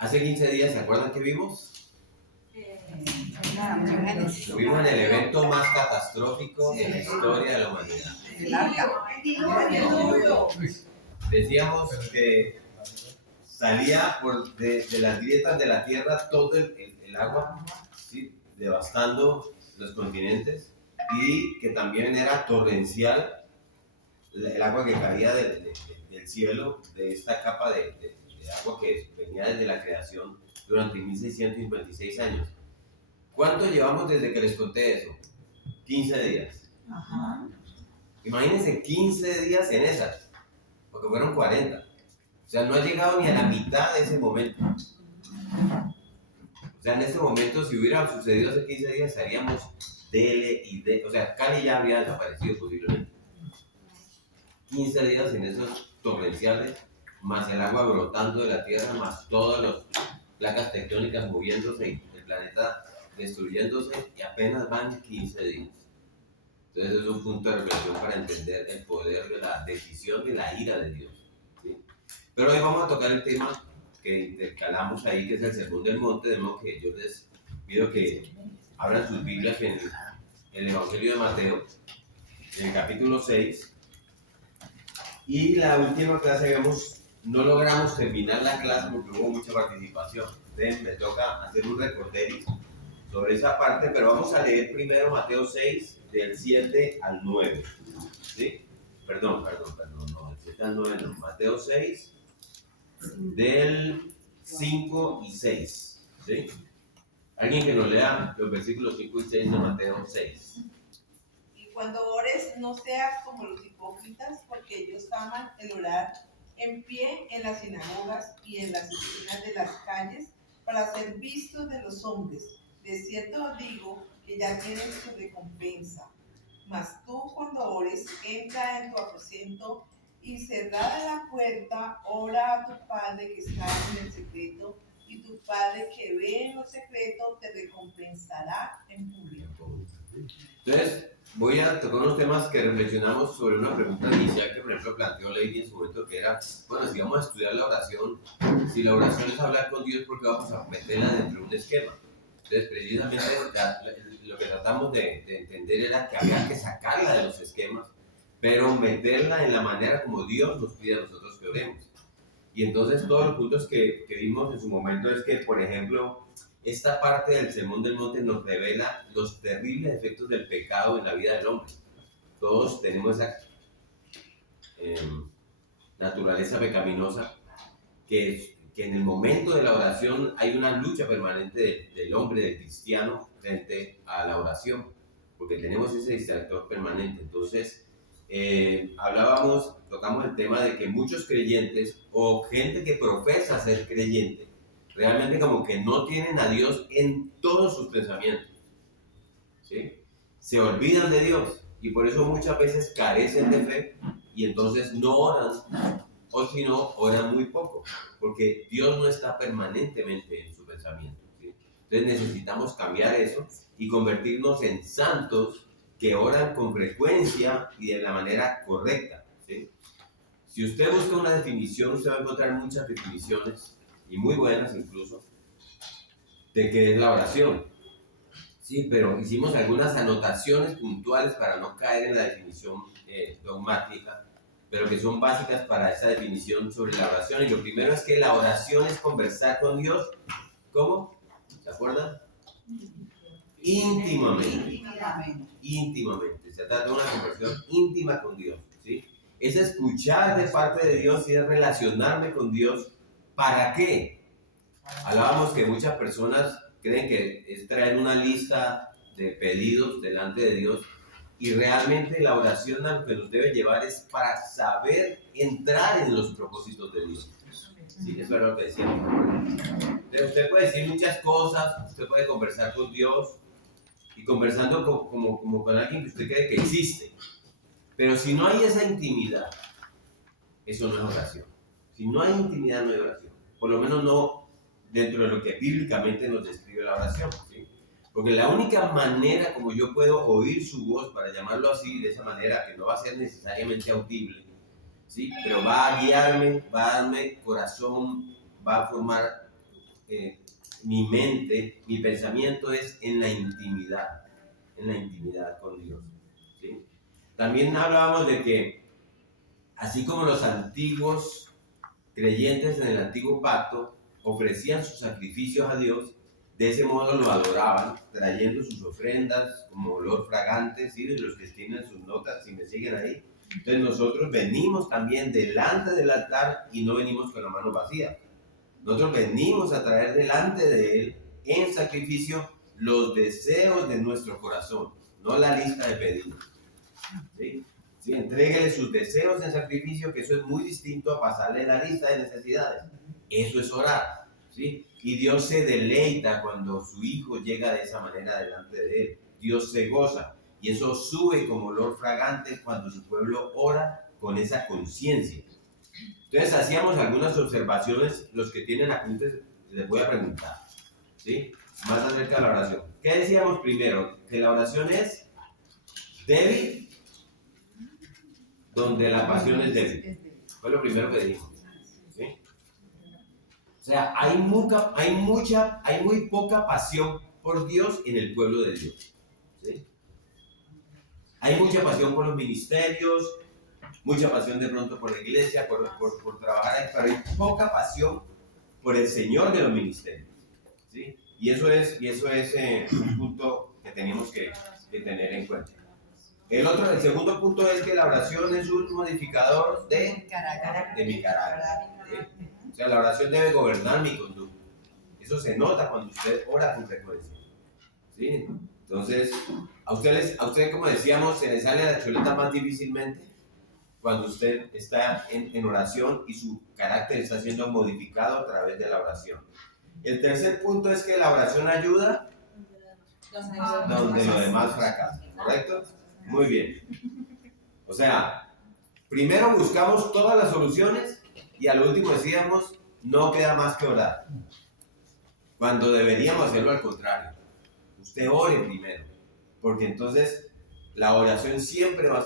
Hace 15 días, ¿se acuerdan que vimos? Vimos en el evento más catastrófico en la historia de la humanidad. Decíamos que salía de las grietas de la tierra todo el agua, ¿sí? Devastando los continentes, y que también era torrencial el agua que caía del cielo, de esta capa de agua que venía desde la creación durante 1656 años. ¿Cuánto llevamos desde que les conté eso? 15 días. Ajá. Imagínense 15 días en esas, porque fueron 40. O sea, no ha llegado ni a la mitad de ese momento. O sea, en este momento, si hubiera sucedido hace 15 días, estaríamos dele y de. O sea, Cali ya habría desaparecido posiblemente. 15 días en esos torrenciales, más el agua brotando de la tierra, más todas las placas tectónicas moviéndose y el planeta destruyéndose, y apenas van 15 días. Entonces es un punto de reflexión para entender el poder de la decisión de la ira de Dios, ¿sí? Pero hoy vamos a tocar el tema que intercalamos ahí, que es el Sermón del Monte, de modo que yo les pido que abran sus Biblias en el Evangelio de Mateo, en el capítulo 6. Y la última clase no logramos terminar la clase porque hubo mucha participación. Entonces me toca hacer un recorderis sobre esa parte, pero vamos a leer primero Mateo 6, del 7 al 9. ¿Sí? Perdón, no, del 7 al 9 no. Mateo 6, del 5 y 6. ¿Sí? Alguien que nos lea los versículos 5 y 6 de Mateo 6. Cuando ores, no seas como los hipócritas, porque ellos aman el orar en pie en las sinagogas y en las esquinas de las calles para ser vistos de los hombres. De cierto os digo que ya tienen su recompensa. Mas tú, cuando ores, entra en tu aposento y cerrada la puerta, ora a tu Padre que está en el secreto, y tu Padre que ve en lo secreto te recompensará en público. Entonces, voy a tocar unos temas que reflexionamos sobre una pregunta inicial que, por ejemplo, planteó Lady en su momento, que era, bueno, si vamos a estudiar la oración, si la oración es hablar con Dios, ¿por qué vamos a meterla dentro de un esquema? Entonces, precisamente, lo que tratamos de entender era que había que sacarla de los esquemas, pero meterla en la manera como Dios nos pide a nosotros que oremos. Y entonces, todos los puntos que vimos en su momento es que, por ejemplo, esta parte del Sermón del Monte nos revela los terribles efectos del pecado en la vida del hombre. Todos tenemos esa naturaleza pecaminosa que en el momento de la oración hay una lucha permanente del hombre, del cristiano, frente a la oración, porque tenemos ese distractor permanente. Entonces, tocamos el tema de que muchos creyentes o gente que profesa ser creyente, realmente como que no tienen a Dios en todos sus pensamientos, ¿sí? Se olvidan de Dios y por eso muchas veces carecen de fe y entonces no oran, o si no, oran muy poco, porque Dios no está permanentemente en su pensamiento, ¿sí? Entonces necesitamos cambiar eso y convertirnos en santos que oran con frecuencia y de la manera correcta, ¿sí? Si usted busca una definición, usted va a encontrar muchas definiciones, y muy buenas incluso, de qué es la oración. Sí, pero hicimos algunas anotaciones puntuales para no caer en la definición dogmática, pero que son básicas para esa definición sobre la oración. Y lo primero es que la oración es conversar con Dios. ¿Cómo? ¿Se acuerdan? Íntimamente. Íntimamente. Se trata de una conversación íntima con Dios, ¿sí? Es escuchar de parte de Dios y es relacionarme con Dios. ¿Para qué? Hablábamos que muchas personas creen que es traer una lista de pedidos delante de Dios, y realmente la oración a lo que nos debe llevar es para saber entrar en los propósitos de Dios. Sí, eso es lo que decíamos. Entonces, usted puede decir muchas cosas, usted puede conversar con Dios y conversando como con alguien que usted cree que existe, pero si no hay esa intimidad, eso no es oración. Si no hay intimidad, no hay oración. Por lo menos no dentro de lo que bíblicamente nos describe la oración, ¿sí? Porque la única manera como yo puedo oír su voz, para llamarlo así, de esa manera, que no va a ser necesariamente audible, ¿sí? Pero va a guiarme, va a darme corazón, va a formar mi mente, mi pensamiento es en la intimidad con Dios, ¿sí? También hablábamos de que, así como los antiguos creyentes en el antiguo pacto ofrecían sus sacrificios a Dios, de ese modo lo adoraban, trayendo sus ofrendas como olor fragante, ¿sí? Los que tienen sus notas, si me siguen ahí. Entonces nosotros venimos también delante del altar y no venimos con la mano vacía. Nosotros venimos a traer delante de Él en sacrificio los deseos de nuestro corazón, no la lista de pedidos. ¿Sí? ¿Sí? Entréguele sus deseos en sacrificio, que eso es muy distinto a pasarle la lista de necesidades. Eso es orar. ¿Sí? Y Dios se deleita cuando su hijo llega de esa manera delante de Él. Dios se goza. Y eso sube como olor fragante cuando su pueblo ora con esa conciencia. Entonces hacíamos algunas observaciones, los que tienen apuntes les voy a preguntar, ¿sí? Más acerca de la oración. ¿Qué decíamos primero? Que la oración es débil donde la pasión es débil. Fue lo primero que dijimos, ¿sí? O sea, hay muy poca pasión por Dios en el pueblo de Dios, ¿sí? Hay mucha pasión por los ministerios, mucha pasión de pronto por la iglesia, por trabajar, pero hay poca pasión por el Señor de los ministerios, ¿sí? Y eso es un punto que tenemos que tener en cuenta. El segundo punto es que la oración es un modificador de mi carácter, ¿sí? O sea, la oración debe gobernar mi conducta. Eso se nota cuando usted ora con frecuencia, ¿sí? Entonces, a usted, como decíamos, se le sale la chuleta más difícilmente cuando usted está en oración y su carácter está siendo modificado a través de la oración. El tercer punto es que la oración ayuda donde lo demás fracasa, ¿correcto? Muy bien. O sea, primero buscamos todas las soluciones y al último decíamos, no queda más que orar. Cuando deberíamos hacerlo al contrario. Usted ore primero, porque entonces la oración siempre va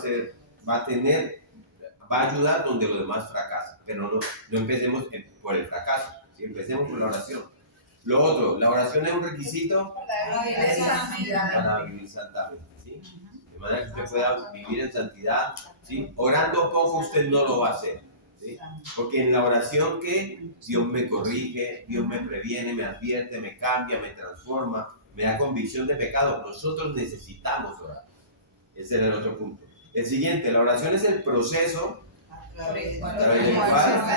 a ayudar donde los demás fracasan, pero no empecemos por el fracaso, ¿sí? Empecemos por la oración. Lo otro, la oración es un requisito para vivir santamente, ¿sí? De manera que usted pueda vivir en santidad, ¿sí? Orando poco usted no lo va a hacer, ¿sí? Porque en la oración que Dios me corrige, Dios me previene, me advierte, me cambia, me transforma, me da convicción de pecado. Nosotros necesitamos orar. Ese era el otro punto. El siguiente, la oración es el proceso a través del cual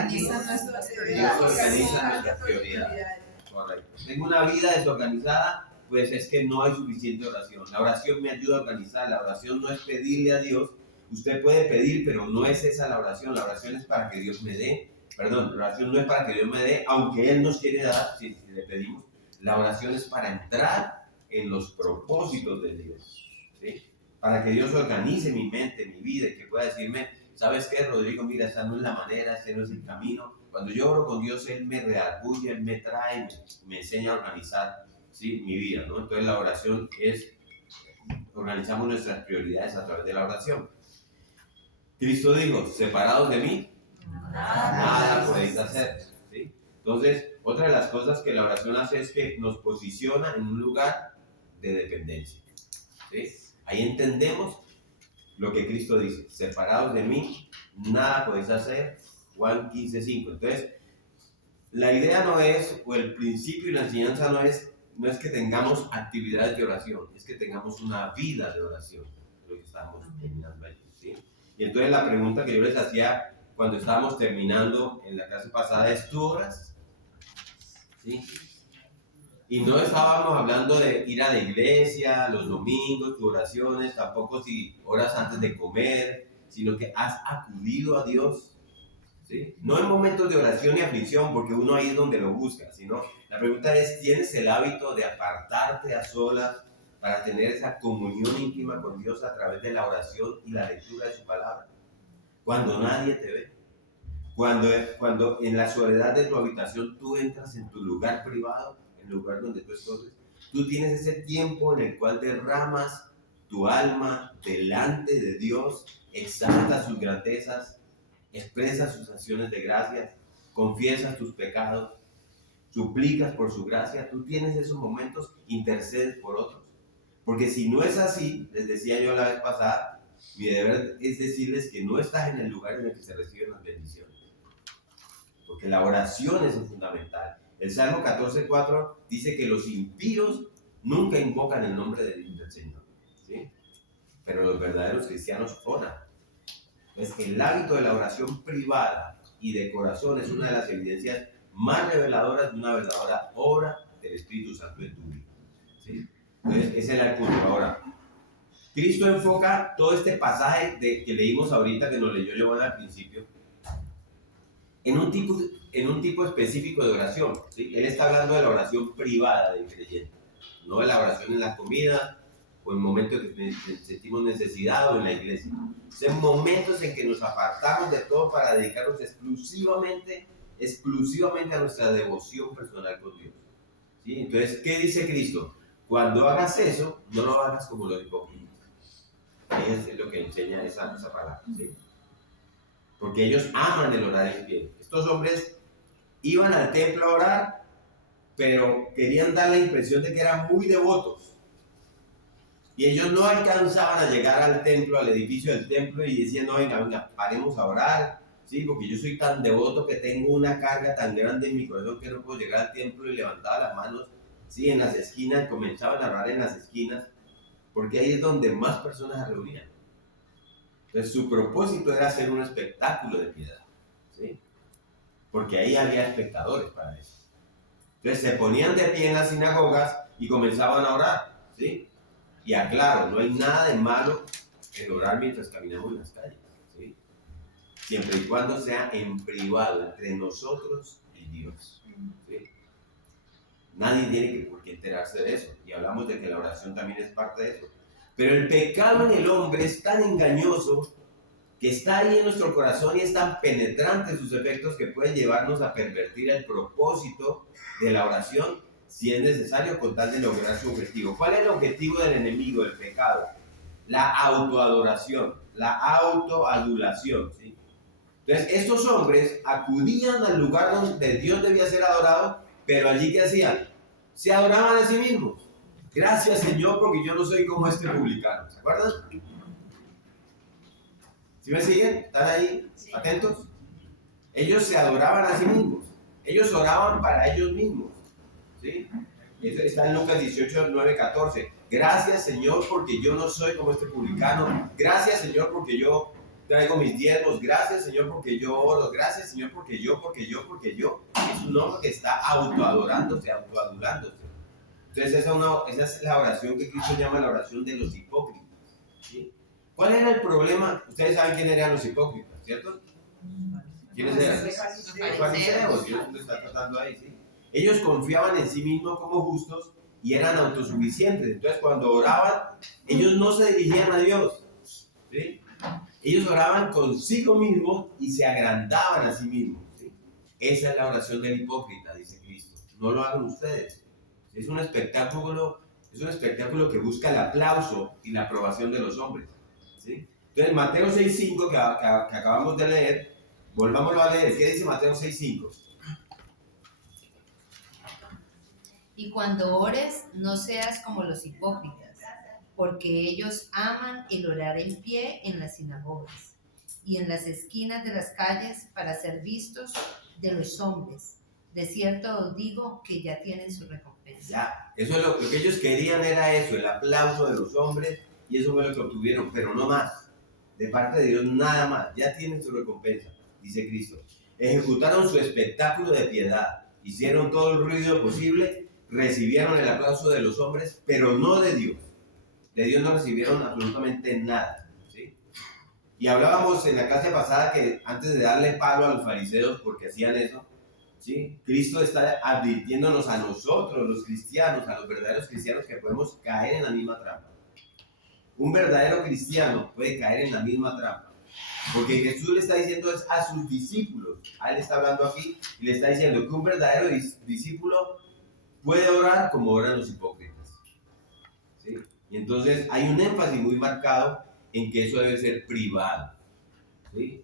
Dios organiza nuestras prioridades. Correcto. Tengo una vida desorganizada, pues es que no hay suficiente oración. La oración me ayuda a organizar. La oración no es pedirle a Dios. Usted puede pedir, pero no es esa la oración. La oración es para que Dios me dé. Perdón, la oración no es para que Dios me dé, aunque Él nos quiere dar, si le pedimos. La oración es para entrar en los propósitos de Dios, ¿sí? Para que Dios organice mi mente, mi vida, y que pueda decirme, ¿sabes qué, Rodrigo? Mira, esta no es la manera, este no es el camino. Cuando yo oro con Dios, Él me redarguye, Él me trae, me enseña a organizar, ¿sí? Mi vida, ¿no? Entonces la oración es, organizamos nuestras prioridades a través de la oración. Cristo dijo, separados de mí, nada podéis hacer, ¿sí? Entonces, otra de las cosas que la oración hace es que nos posiciona en un lugar de dependencia, ¿sí? Ahí entendemos lo que Cristo dice, separados de mí, nada podéis hacer, Juan 15:5. Entonces, la idea no es, o el principio y la enseñanza no es que tengamos actividades de oración, es que tengamos una vida de oración, lo que estamos terminando ahí, ¿sí? Y entonces la pregunta que yo les hacía cuando estábamos terminando en la clase pasada es, ¿tú oras? ¿Sí? Y no estábamos hablando de ir a la iglesia los domingos, tus oraciones, tampoco si oras antes de comer, sino que has acudido a Dios, ¿sí? No en momentos de oración y aflicción, porque uno ahí es donde lo busca, sino la pregunta es, ¿tienes el hábito de apartarte a solas para tener esa comunión íntima con Dios a través de la oración y la lectura de su palabra? Cuando nadie te ve, cuando en la soledad de tu habitación tú entras en tu lugar privado, el lugar donde tú escoges, tú tienes ese tiempo en el cual derramas tu alma delante de Dios, exaltas sus grandezas, expresas sus acciones de gracias, confiesas tus pecados, suplicas por su gracia, tú tienes esos momentos, intercedes por otros. Porque si no es así, les decía yo la vez pasada, mi deber es decirles que no estás en el lugar en el que se reciben las bendiciones. Porque la oración es fundamental. El Salmo 14:4 dice que los impíos nunca invocan el nombre del Señor, ¿sí? Pero los verdaderos cristianos oran. Entonces, el hábito de la oración privada y de corazón es una de las evidencias más reveladoras de una verdadera obra del Espíritu Santo en tu vida, ¿sí? Entonces, ese era el punto. Ahora, Cristo enfoca todo este pasaje que leímos ahorita, que nos leyó Giovanni al principio, en un tipo específico de oración, ¿sí? Él está hablando de la oración privada del creyente, no de la oración en la comida o en momentos que sentimos necesidad o en la iglesia. Son momentos en que nos apartamos de todo para dedicarnos exclusivamente a nuestra devoción personal con Dios, ¿sí? Entonces, ¿qué dice Cristo? Cuando hagas eso, no lo hagas como los hipócritas. Es lo que enseña esa palabra, ¿sí? Porque ellos aman el orar en pie. Estos hombres iban al templo a orar, pero querían dar la impresión de que eran muy devotos. Y ellos no alcanzaban a llegar al templo, al edificio del templo, y decían, no, venga, paremos a orar, ¿sí? Porque yo soy tan devoto que tengo una carga tan grande en mi corazón que no puedo llegar al templo, y levantaba las manos, ¿sí? En las esquinas, comenzaban a orar en las esquinas, porque ahí es donde más personas se reunían. Entonces su propósito era hacer un espectáculo de piedad, ¿sí? Porque ahí había espectadores para eso. Entonces se ponían de pie en las sinagogas y comenzaban a orar, ¿sí? Y aclaro, no hay nada de malo en orar mientras caminamos en las calles, ¿sí? Siempre y cuando sea en privado, entre nosotros y Dios, ¿sí? Nadie tiene por qué enterarse de eso. Y hablamos de que la oración también es parte de eso. Pero el pecado en el hombre es tan engañoso que está ahí en nuestro corazón y es tan penetrante sus efectos que pueden llevarnos a pervertir el propósito de la oración si es necesario con tal de lograr su objetivo. ¿Cuál es el objetivo del enemigo, del pecado? La autoadoración, la autoadulación, ¿sí? Entonces, estos hombres acudían al lugar donde Dios debía ser adorado, pero allí ¿qué hacían? Se adoraban a sí mismos. Gracias, Señor, porque yo no soy como este publicano. ¿Se acuerdan? ¿Sí me siguen? ¿Están ahí? Sí. ¿Atentos? Ellos se adoraban a sí mismos. Ellos oraban para ellos mismos, ¿sí? Eso está en Lucas 18, 9, 14. Gracias, Señor, porque yo no soy como este publicano. Gracias, Señor, porque yo traigo mis diezmos. Gracias, Señor, porque yo oro. Gracias, Señor, porque yo. Es un hombre que está autoadorándose, autoadulándose. Entonces esa es la oración que Cristo llama la oración de los hipócritas, ¿sí? ¿Cuál era el problema? Ustedes saben quiénes eran los hipócritas, ¿cierto? ¿Quiénes eran? Los fariseos. Dios lo está tratando ahí, ¿sí? Ellos confiaban en sí mismos como justos y eran autosuficientes. Entonces, cuando oraban, ellos no se dirigían a Dios, ¿sí? Ellos oraban consigo mismos y se agrandaban a sí mismos, ¿sí? Esa es la oración del hipócrita, dice Cristo. No lo hagan ustedes. Es un espectáculo que busca el aplauso y la aprobación de los hombres, ¿sí? Entonces, Mateo 6.5 que acabamos de leer, volvámoslo a leer. ¿Qué dice Mateo 6.5? Y cuando ores, no seas como los hipócritas, porque ellos aman el orar en pie en las sinagogas y en las esquinas de las calles para ser vistos de los hombres. De cierto os digo que ya tienen su recompensa. Ya, eso es lo que ellos querían, era eso, el aplauso de los hombres, y eso fue lo que obtuvieron, pero no más. De parte de Dios, nada más. Ya tienen su recompensa, dice Cristo. Ejecutaron su espectáculo de piedad, hicieron todo el ruido posible, recibieron el aplauso de los hombres, pero no de Dios. De Dios no recibieron absolutamente nada, ¿sí? Y hablábamos en la clase pasada que antes de darle palo a los fariseos porque hacían eso, ¿sí? Cristo está advirtiéndonos a nosotros, los cristianos, a los verdaderos cristianos, que podemos caer en la misma trampa. Un verdadero cristiano puede caer en la misma trampa, porque Jesús le está diciendo a sus discípulos, a él está hablando aquí, y le está diciendo que un verdadero discípulo puede orar como oran los hipócritas, ¿sí? Y entonces hay un énfasis muy marcado en que eso debe ser privado, ¿sí?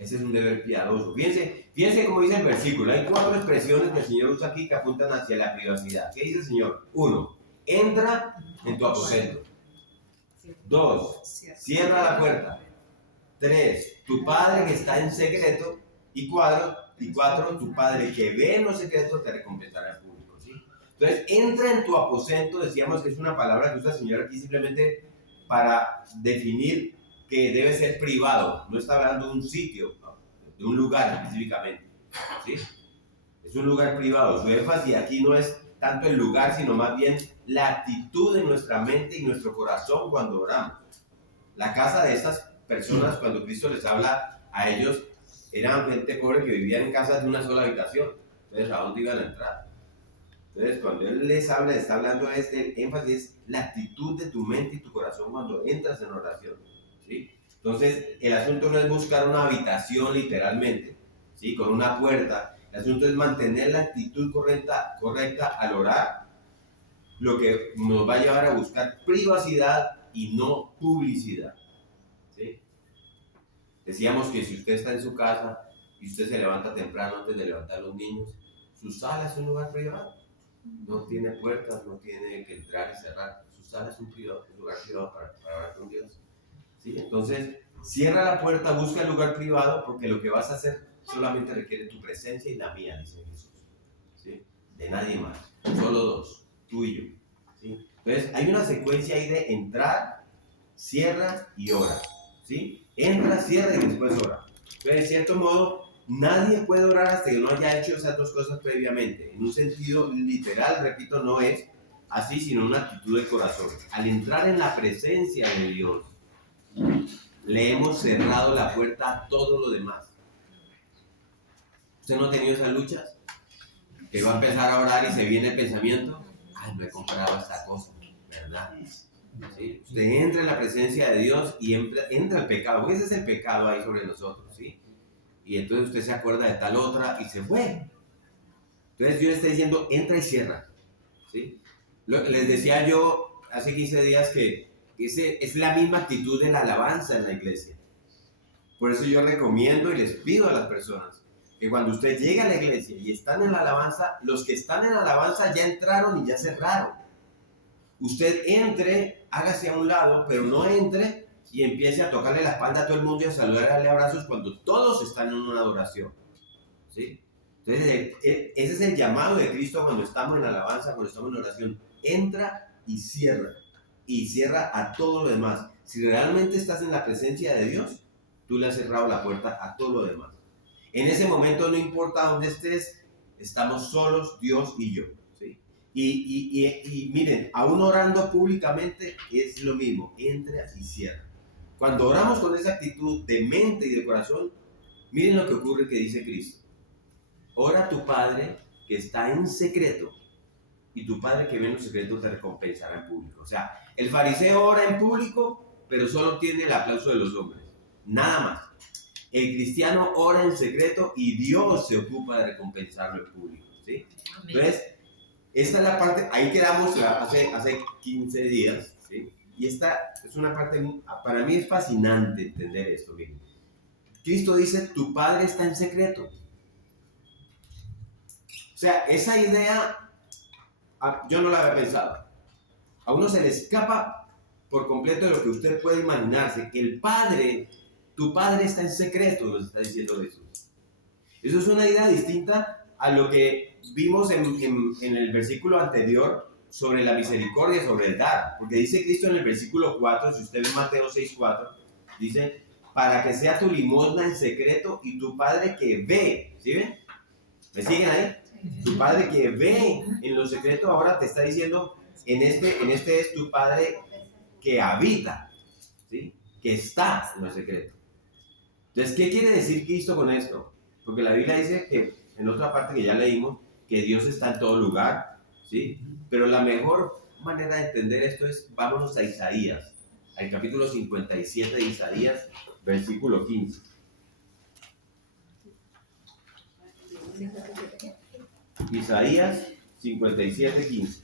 Ese es un deber piadoso. Fíjense cómo dice el versículo. Hay 4 expresiones que el Señor usa aquí que apuntan hacia la privacidad. ¿Qué dice el Señor? 1. Entra en tu aposento. 2. Cierra la puerta. 3. Tu Padre que está en secreto. Y 4. Tu Padre que ve en lo secreto te recompensará en público. ¿Sí? Entonces, entra en tu aposento. Decíamos que es una palabra que usa el Señor aquí simplemente para definir que debe ser privado. No está hablando de un sitio, ¿no? De un lugar específicamente. ¿Sí? Es un lugar privado. Su énfasis aquí no es tanto el lugar, sino más bien la actitud de nuestra mente y nuestro corazón cuando oramos. La casa de estas personas, cuando Cristo les habla a ellos, eran gente pobre que vivía en casas de una sola habitación. Entonces, ¿a dónde iban a entrar? Entonces, cuando Él les habla, está hablando de este énfasis, es la actitud de tu mente y tu corazón cuando entras en oración. ¿Sí? Entonces, el asunto no es buscar una habitación literalmente, ¿sí? Con una puerta. El asunto es mantener la actitud correcta al orar, lo que nos va a llevar a buscar privacidad y no publicidad. ¿Sí? Decíamos que si usted está en su casa y usted se levanta temprano antes de levantar a los niños, su sala es un lugar privado. No tiene puertas, no tiene que entrar y cerrar. Su sala es un lugar privado para hablar con Dios. ¿Sí? Entonces, cierra la puerta, busca el lugar privado, porque lo que vas a hacer solamente requiere tu presencia y la mía, dice Jesús. ¿Sí? De nadie más. Solo 2, tú y yo. ¿Sí? Entonces, hay una secuencia ahí de entrar, cierra y ora. ¿Sí? Entra, cierra y después ora. Entonces, de cierto modo, nadie puede orar hasta que no haya hecho esas 2 cosas previamente. En un sentido literal, repito, no es así, sino una actitud de corazón. Al entrar en la presencia de Dios, le hemos cerrado la puerta a todo lo demás. ¿Usted no ha tenido esas luchas? Que va a empezar a orar y se viene el pensamiento, ay, no he comprado esta cosa, ¿verdad? ¿Sí? Usted entra en la presencia de Dios y entra el pecado, porque ese es el pecado ahí sobre nosotros, ¿sí? Y entonces usted se acuerda de tal otra y se fue. Entonces yo le estoy diciendo, entra y cierra, ¿sí? Les decía yo hace 15 días que es la misma actitud de la alabanza en la iglesia. Por eso yo recomiendo y les pido a las personas que cuando usted llegue a la iglesia y están en la alabanza, los que están en la alabanza ya entraron y ya cerraron. Usted entre, hágase a un lado, pero no entre y empiece a tocarle la espalda a todo el mundo y a saludarle abrazos cuando todos están en una adoración. ¿Sí? Entonces, ese es el llamado de Cristo cuando estamos en alabanza, cuando estamos en oración. Entra y cierra a todo lo demás. Si realmente estás en la presencia de Dios, tú le has cerrado la puerta a todo lo demás. En ese momento, no importa dónde estés, estamos solos, Dios y yo. ¿Sí? Y miren, aún orando públicamente es lo mismo, entra y cierra. Cuando oramos con esa actitud de mente y de corazón, miren lo que ocurre que dice Cristo. Ora a tu Padre que está en secreto, y tu Padre que ve en lo secreto te recompensará en público. O sea, el fariseo ora en público, pero solo obtiene el aplauso de los hombres. Nada más. El cristiano ora en secreto y Dios se ocupa de recompensarlo en público. ¿Sí? Entonces, esta es la parte, ahí quedamos hace 15 días. ¿Sí? Y esta es una parte, para mí es fascinante entender esto. Miren. Cristo dice, tu Padre está en secreto. O sea, esa idea yo no la había pensado. A uno se le escapa por completo de lo que usted puede imaginarse. Que el Padre, tu Padre está en secreto, nos está diciendo Jesús. Eso es una idea distinta a lo que vimos en el versículo anterior sobre la misericordia, sobre el dar. Porque dice Cristo en el versículo 4, si usted ve Mateo 6:4, dice, para que sea tu limosna en secreto y tu Padre que ve. ¿Sí ven? ¿Me siguen ahí? Tu Padre que ve en lo secreto ahora te está diciendo, en este es tu Padre que habita, ¿sí? Que está en lo secreto. Entonces, ¿qué quiere decir Cristo con esto? Porque la Biblia dice que, en otra parte que ya leímos, que Dios está en todo lugar, ¿sí? Pero la mejor manera de entender esto es, vámonos a Isaías, al capítulo 57 de Isaías, versículo 15. Isaías 57:15.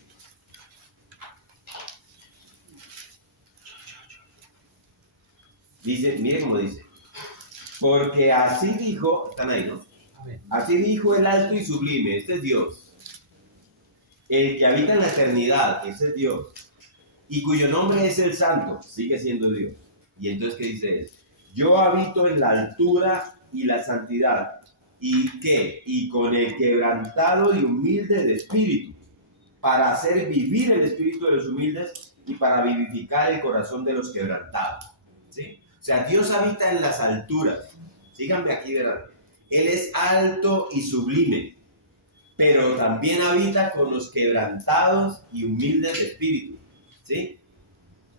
Dice, mire cómo dice. Porque así dijo, están ahí, ¿no? Así dijo el alto y sublime, este es Dios. El que habita en la eternidad, ese es Dios. Y cuyo nombre es el Santo, sigue siendo Dios. Y entonces, ¿qué dice él? Yo habito en la altura y la santidad. ¿Y qué? Y con el quebrantado y humilde de espíritu, para hacer vivir el espíritu de los humildes y para vivificar el corazón de los quebrantados. ¿Sí? O sea, Dios habita en las alturas. Síganme aquí, verán. Él es alto y sublime, pero también habita con los quebrantados y humildes de espíritu. ¿Sí?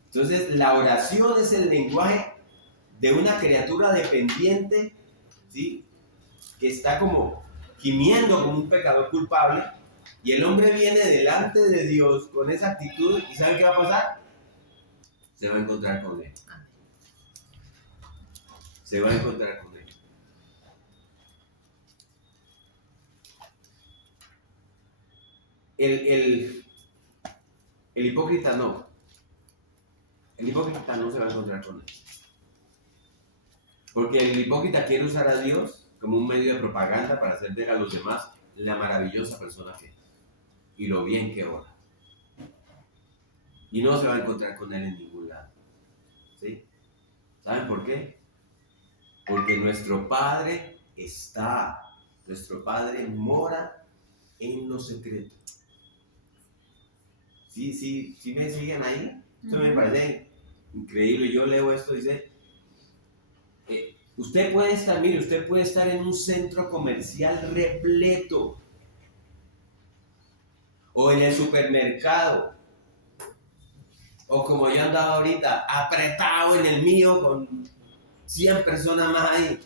Entonces, la oración es el lenguaje de una criatura dependiente, ¿sí? Que está como gimiendo como un pecador culpable, y el hombre viene delante de Dios con esa actitud, y ¿saben qué va a pasar? Se va a encontrar con él. Se va a encontrar con él. El hipócrita no. El hipócrita no se va a encontrar con él. Porque el hipócrita quiere usar a Dios como un medio de propaganda para hacer ver a los demás la maravillosa persona que es y lo bien que ora. Y no se va a encontrar con él en ningún lado. ¿Sí? ¿Saben por qué? Porque nuestro Padre nuestro Padre mora en lo secreto. ¿Sí me siguen ahí? Esto me parece increíble. Yo leo esto, dice, usted puede estar en un centro comercial repleto, o en el supermercado, o como yo andaba ahorita, apretado en el mío con 100 personas más ahí,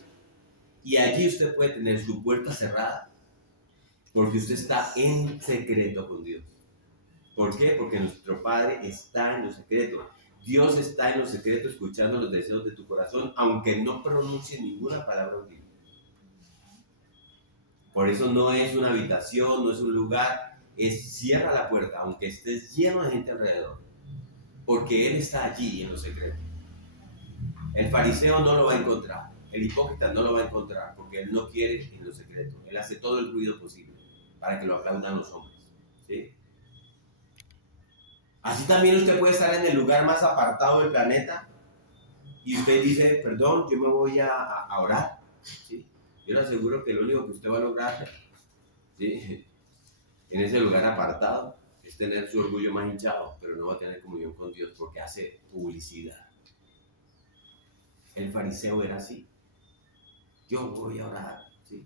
y allí usted puede tener su puerta cerrada, porque usted está en secreto con Dios. ¿Por qué? Porque nuestro Padre está en lo secreto. Dios está en lo secreto escuchando los deseos de tu corazón, aunque no pronuncie ninguna palabra audible. Por eso no es una habitación, no es un lugar, cierra la puerta, aunque estés lleno de gente alrededor, porque Él está allí en lo secreto. El fariseo no lo va a encontrar, el hipócrita no lo va a encontrar, porque él no quiere en lo secreto. Él hace todo el ruido posible para que lo aplaudan los hombres. ¿Sí? Así también usted puede estar en el lugar más apartado del planeta y usted dice, perdón, yo me voy a orar. ¿Sí? Yo le aseguro que lo único que usted va a lograr, ¿sí?, en ese lugar apartado es tener su orgullo más hinchado, pero no va a tener comunión con Dios porque hace publicidad. El fariseo era así. Yo voy a orar. ¿Sí?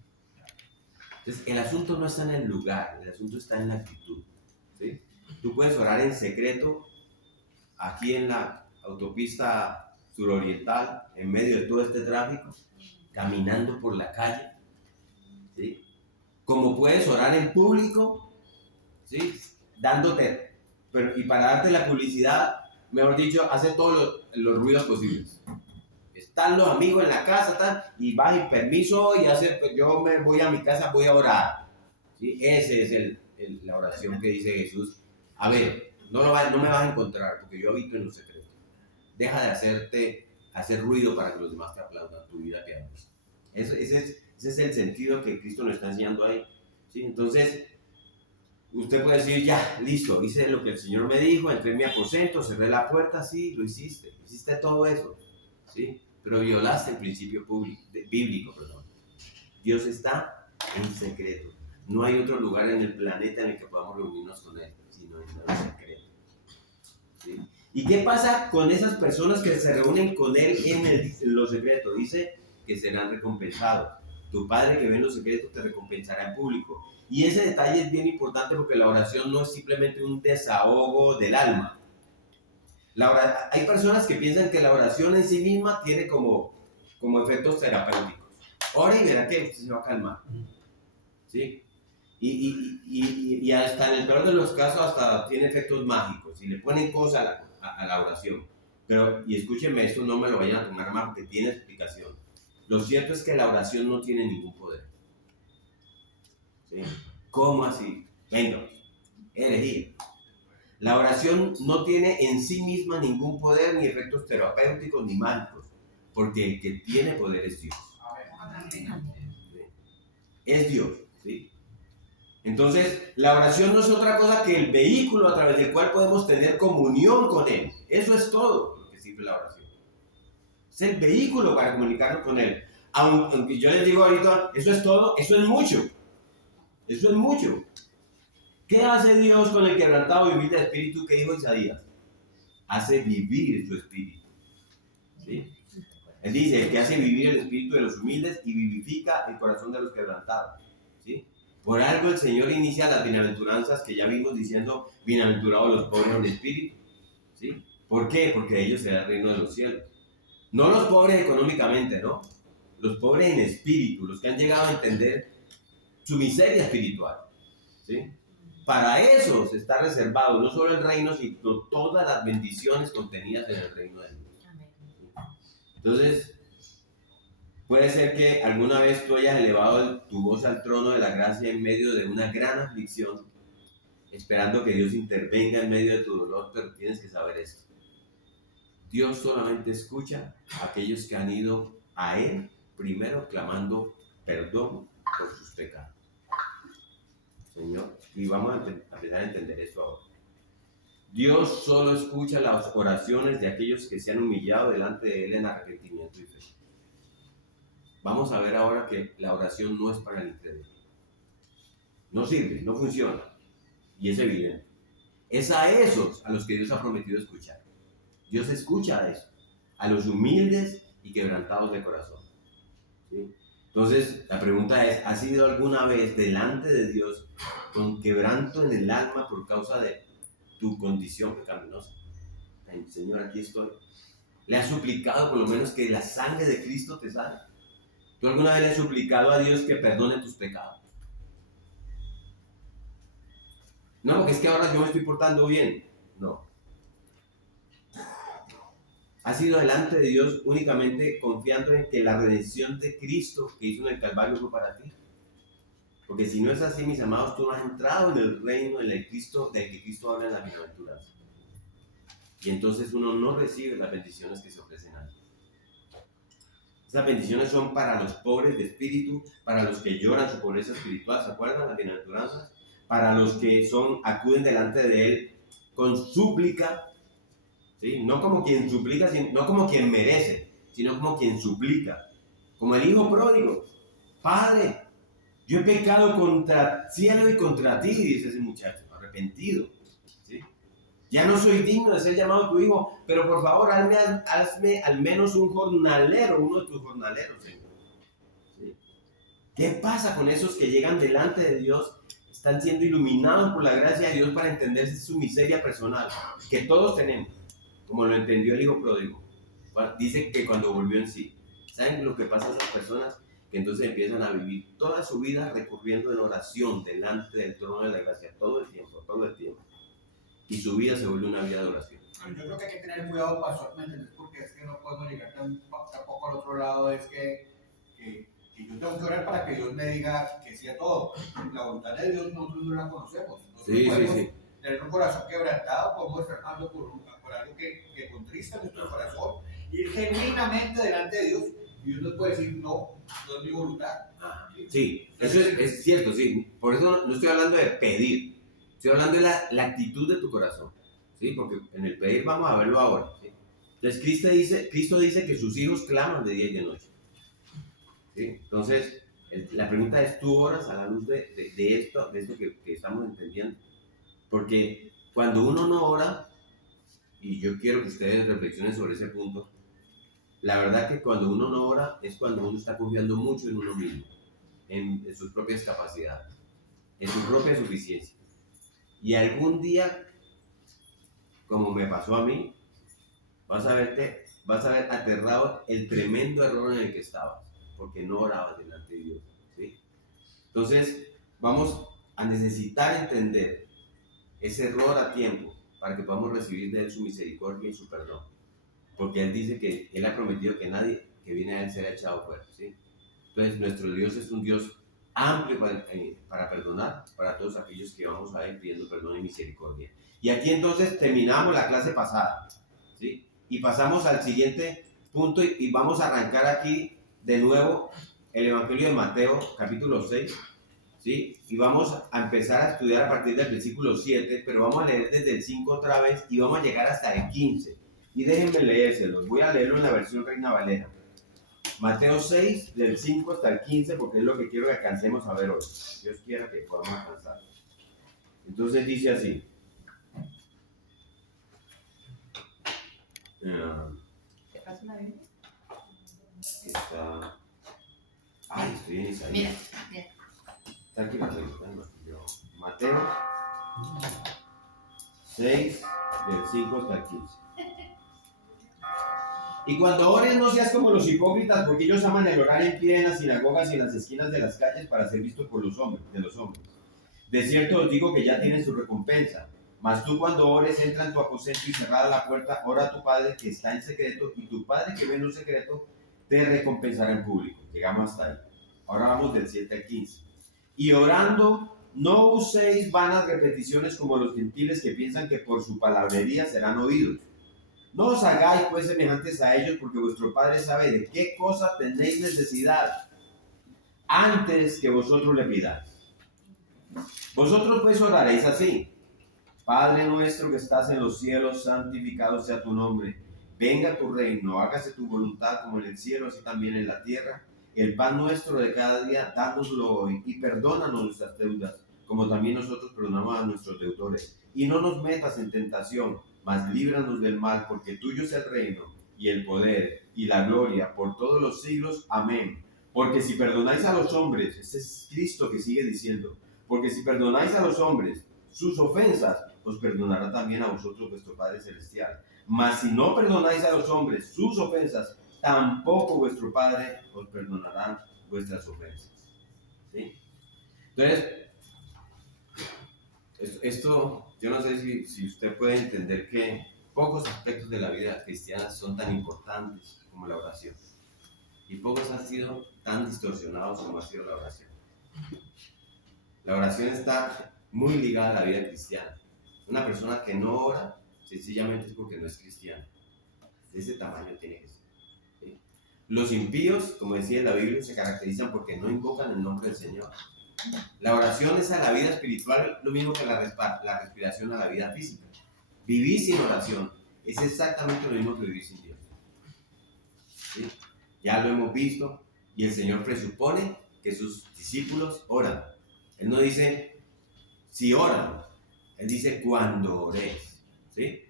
Entonces, el asunto no está en el lugar, el asunto está en la actitud. ¿Sí? Tú puedes orar en secreto aquí en la autopista suroriental, en medio de todo este tráfico, caminando por la calle. ¿Sí? Como puedes orar en público, ¿sí?, dándote, y para darte la publicidad, mejor dicho, hace todos los ruidos posibles. Están los amigos en la casa, y vas y permiso, y yo me voy a mi casa, voy a orar. ¿Sí? Esa es la oración que dice Jesús. A ver, no me vas a encontrar, porque yo habito en lo secreto. Deja de hacer ruido para que los demás te aplaudan tu vida piadosa. Ese es el sentido que Cristo nos está enseñando ahí. ¿Sí? Entonces, usted puede decir, ya, listo, hice lo que el Señor me dijo, entré en mi aposento, cerré la puerta, sí, lo hiciste todo eso, ¿sí? Pero violaste el principio bíblico. Dios está en secreto. No hay otro lugar en el planeta en el que podamos reunirnos con Él, sino en el secreto. ¿Sí? ¿Y qué pasa con esas personas que se reúnen con Él en lo secreto? Dice que serán recompensados. Tu Padre que ve en lo secreto te recompensará en público. Y ese detalle es bien importante porque la oración no es simplemente un desahogo del alma. Hay personas que piensan que la oración en sí misma tiene como efectos terapéuticos. Ora y verá que usted se va a calmar. ¿Sí? Y hasta en el peor de los casos hasta tiene efectos mágicos y le ponen cosas a la oración. Y escúchenme, esto no me lo vayan a tomar mal porque tiene explicación. Lo cierto es que la oración no tiene ningún poder. ¿Sí? ¿Cómo así? Venga, herejía. La oración no tiene en sí misma ningún poder, ni efectos terapéuticos, ni mágicos, porque el que tiene poder es Dios. ¿sí? Es Dios, ¿sí? Entonces, la oración no es otra cosa que el vehículo a través del cual podemos tener comunión con Él. Eso es todo lo que sirve la oración. Es el vehículo para comunicarnos con Él. Aunque yo les digo ahorita, eso es todo, eso es mucho. Eso es mucho. ¿Qué hace Dios con el quebrantado y humilde espíritu que dijo Isaías? Hace vivir su espíritu. ¿Sí? Él dice, el que hace vivir el espíritu de los humildes y vivifica el corazón de los quebrantados. ¿Sí? Por algo el Señor inicia las bienaventuranzas que ya vimos diciendo, bienaventurados los pobres en espíritu. ¿Sí? ¿Por qué? Porque ellos serán el reino de los cielos. No los pobres económicamente, ¿no? Los pobres en espíritu, los que han llegado a entender su miseria espiritual. ¿Sí? Para esos está reservado no solo el reino, sino todas las bendiciones contenidas en el reino de Dios. Entonces, puede ser que alguna vez tú hayas elevado tu voz al trono de la gracia en medio de una gran aflicción, esperando que Dios intervenga en medio de tu dolor, pero tienes que saber esto. Dios solamente escucha a aquellos que han ido a Él primero clamando perdón por sus pecados. Señor, y vamos a empezar a entender esto ahora. Dios solo escucha las oraciones de aquellos que se han humillado delante de Él en arrepentimiento y fe. Vamos a ver ahora que la oración no es para el incrédulo. No sirve, no funciona. Y es evidente. Es a esos a los que Dios ha prometido escuchar. Dios escucha a eso, a los humildes y quebrantados de corazón. ¿Sí? Entonces, la pregunta es, ¿has ido alguna vez delante de Dios con quebranto en el alma por causa de tu condición pecaminosa? Señor, aquí estoy. ¿Le has suplicado por lo menos que la sangre de Cristo te sane? ¿Tú alguna vez le has suplicado a Dios que perdone tus pecados? No, porque es que ahora yo me estoy portando bien. No. Has ido delante de Dios únicamente confiando en que la redención de Cristo que hizo en el Calvario fue para ti. Porque si no es así, mis amados, tú no has entrado en el reino del que Cristo habla en la bienaventuranza. Y entonces uno no recibe las bendiciones que se ofrecen a él. Esas bendiciones son para los pobres de espíritu, para los que lloran su pobreza espiritual, ¿se acuerdan las bienaventuranzas? Para los que acuden delante de él con súplica, ¿sí? No como quien suplica, no como quien merece, sino como quien suplica. Como el hijo pródigo. Padre, yo he pecado contra el cielo y contra ti, dice ese muchacho, arrepentido. ¿Sí? Ya no soy digno de ser llamado tu hijo, pero por favor hazme al menos un jornalero, uno de tus jornaleros, Señor. ¿Sí? ¿Qué pasa con esos que llegan delante de Dios? Están siendo iluminados por la gracia de Dios para entender su miseria personal, que todos tenemos, como lo entendió el hijo pródigo. Dice que cuando volvió en sí. ¿Saben lo que pasa a esas personas? Que entonces empiezan a vivir toda su vida recurriendo en oración delante del trono de la gracia, todo el tiempo. Y su vida se vuelve una vida de oración. Yo creo que hay que tener cuidado, pastor, ¿me entiendes? Porque es que no podemos llegar tampoco al otro lado, es que yo tengo que orar para que Dios me diga que sí a todo. La voluntad de Dios nosotros no la conocemos. Nosotros podemos tener un corazón quebrantado, podemos estar orando por algo que contrista nuestro corazón, ir genuinamente delante de Dios. Y Dios nos puede decir, no es mi voluntad. Sí, eso es cierto, sí. Por eso no estoy hablando de pedir. Estoy hablando de la actitud de tu corazón. ¿Sí? Porque en el pedir vamos a verlo ahora. ¿Sí? Entonces Cristo dice que sus hijos claman de día y de noche. ¿Sí? Entonces, la pregunta es, ¿tú oras a la luz de esto que estamos entendiendo? Porque cuando uno no ora, y yo quiero que ustedes reflexionen sobre ese punto, la verdad que cuando uno no ora es cuando uno está confiando mucho en uno mismo, en sus propias capacidades, en su propia suficiencia. Y algún día, como me pasó a mí, vas a ver aterrado el tremendo error en el que estabas, porque no orabas delante de Dios. ¿Sí? Entonces, vamos a necesitar entender ese error a tiempo para que podamos recibir de Él su misericordia y su perdón. Porque Él dice que Él ha prometido que nadie que viene a Él será echado fuera. ¿Sí? Entonces, nuestro Dios es un Dios amplio para perdonar para todos aquellos que vamos a Él pidiendo perdón y misericordia. Y aquí entonces terminamos la clase pasada, ¿sí? Y pasamos al siguiente punto y vamos a arrancar aquí de nuevo el Evangelio de Mateo, capítulo 6, ¿sí? Y vamos a empezar a estudiar a partir del versículo 7, pero vamos a leer desde el 5 otra vez y vamos a llegar hasta el 15. Y déjenme leérselos, voy a leerlo en la versión Reina Valera. Mateo 6, del 5 hasta el 15, porque es lo que quiero que alcancemos a ver hoy. Dios quiera que podamos alcanzar. Entonces dice así. ¿Te paso la Biblia? Está... Ay, estoy en Isaías. Mira, mira. Está aquí Mateo 6, del 5 hasta el 15. Y cuando ores no seas como los hipócritas, porque ellos aman el orar en pie en las sinagogas y en las esquinas de las calles para ser vistos por los hombres, De cierto os digo que ya tienen su recompensa. Mas tú cuando ores, entra en tu aposento y cerrada la puerta, ora a tu Padre que está en secreto, y tu Padre que ve en un secreto te recompensará en público. Llegamos hasta ahí. Ahora vamos del 7 al 15. Y orando, no uséis vanas repeticiones como los gentiles que piensan que por su palabrería serán oídos. No os hagáis pues semejantes a ellos, porque vuestro Padre sabe de qué cosa tenéis necesidad antes que vosotros le pidáis. Vosotros pues oraréis así: Padre nuestro que estás en los cielos, santificado sea tu nombre. Venga tu reino, hágase tu voluntad como en el cielo, así también en la tierra. El pan nuestro de cada día, dánoslo hoy, y perdónanos nuestras deudas, como también nosotros perdonamos a nuestros deudores. Y no nos metas en tentación, mas líbranos del mal, porque tuyo es el reino, y el poder, y la gloria, por todos los siglos. Amén. Porque si perdonáis a los hombres, este es Cristo que sigue diciendo, porque si perdonáis a los hombres sus ofensas, os perdonará también a vosotros vuestro Padre Celestial. Mas si no perdonáis a los hombres sus ofensas, tampoco vuestro Padre os perdonará vuestras ofensas. ¿Sí? Entonces, esto yo no sé si usted puede entender que pocos aspectos de la vida cristiana son tan importantes como la oración. Y pocos han sido tan distorsionados como ha sido la oración. La oración está muy ligada a la vida cristiana. Una persona que no ora, sencillamente es porque no es cristiana. De ese tamaño tiene que ser. ¿Sí? Los impíos, como decía en la Biblia, se caracterizan porque no invocan el nombre del Señor. La oración es a la vida espiritual lo mismo que la respiración a la vida física. Vivir sin oración es exactamente lo mismo que vivir sin Dios. ¿Sí? Ya lo hemos visto y el Señor presupone que sus discípulos oran. Él no dice si oran, Él dice cuando oréis. ¿Sí?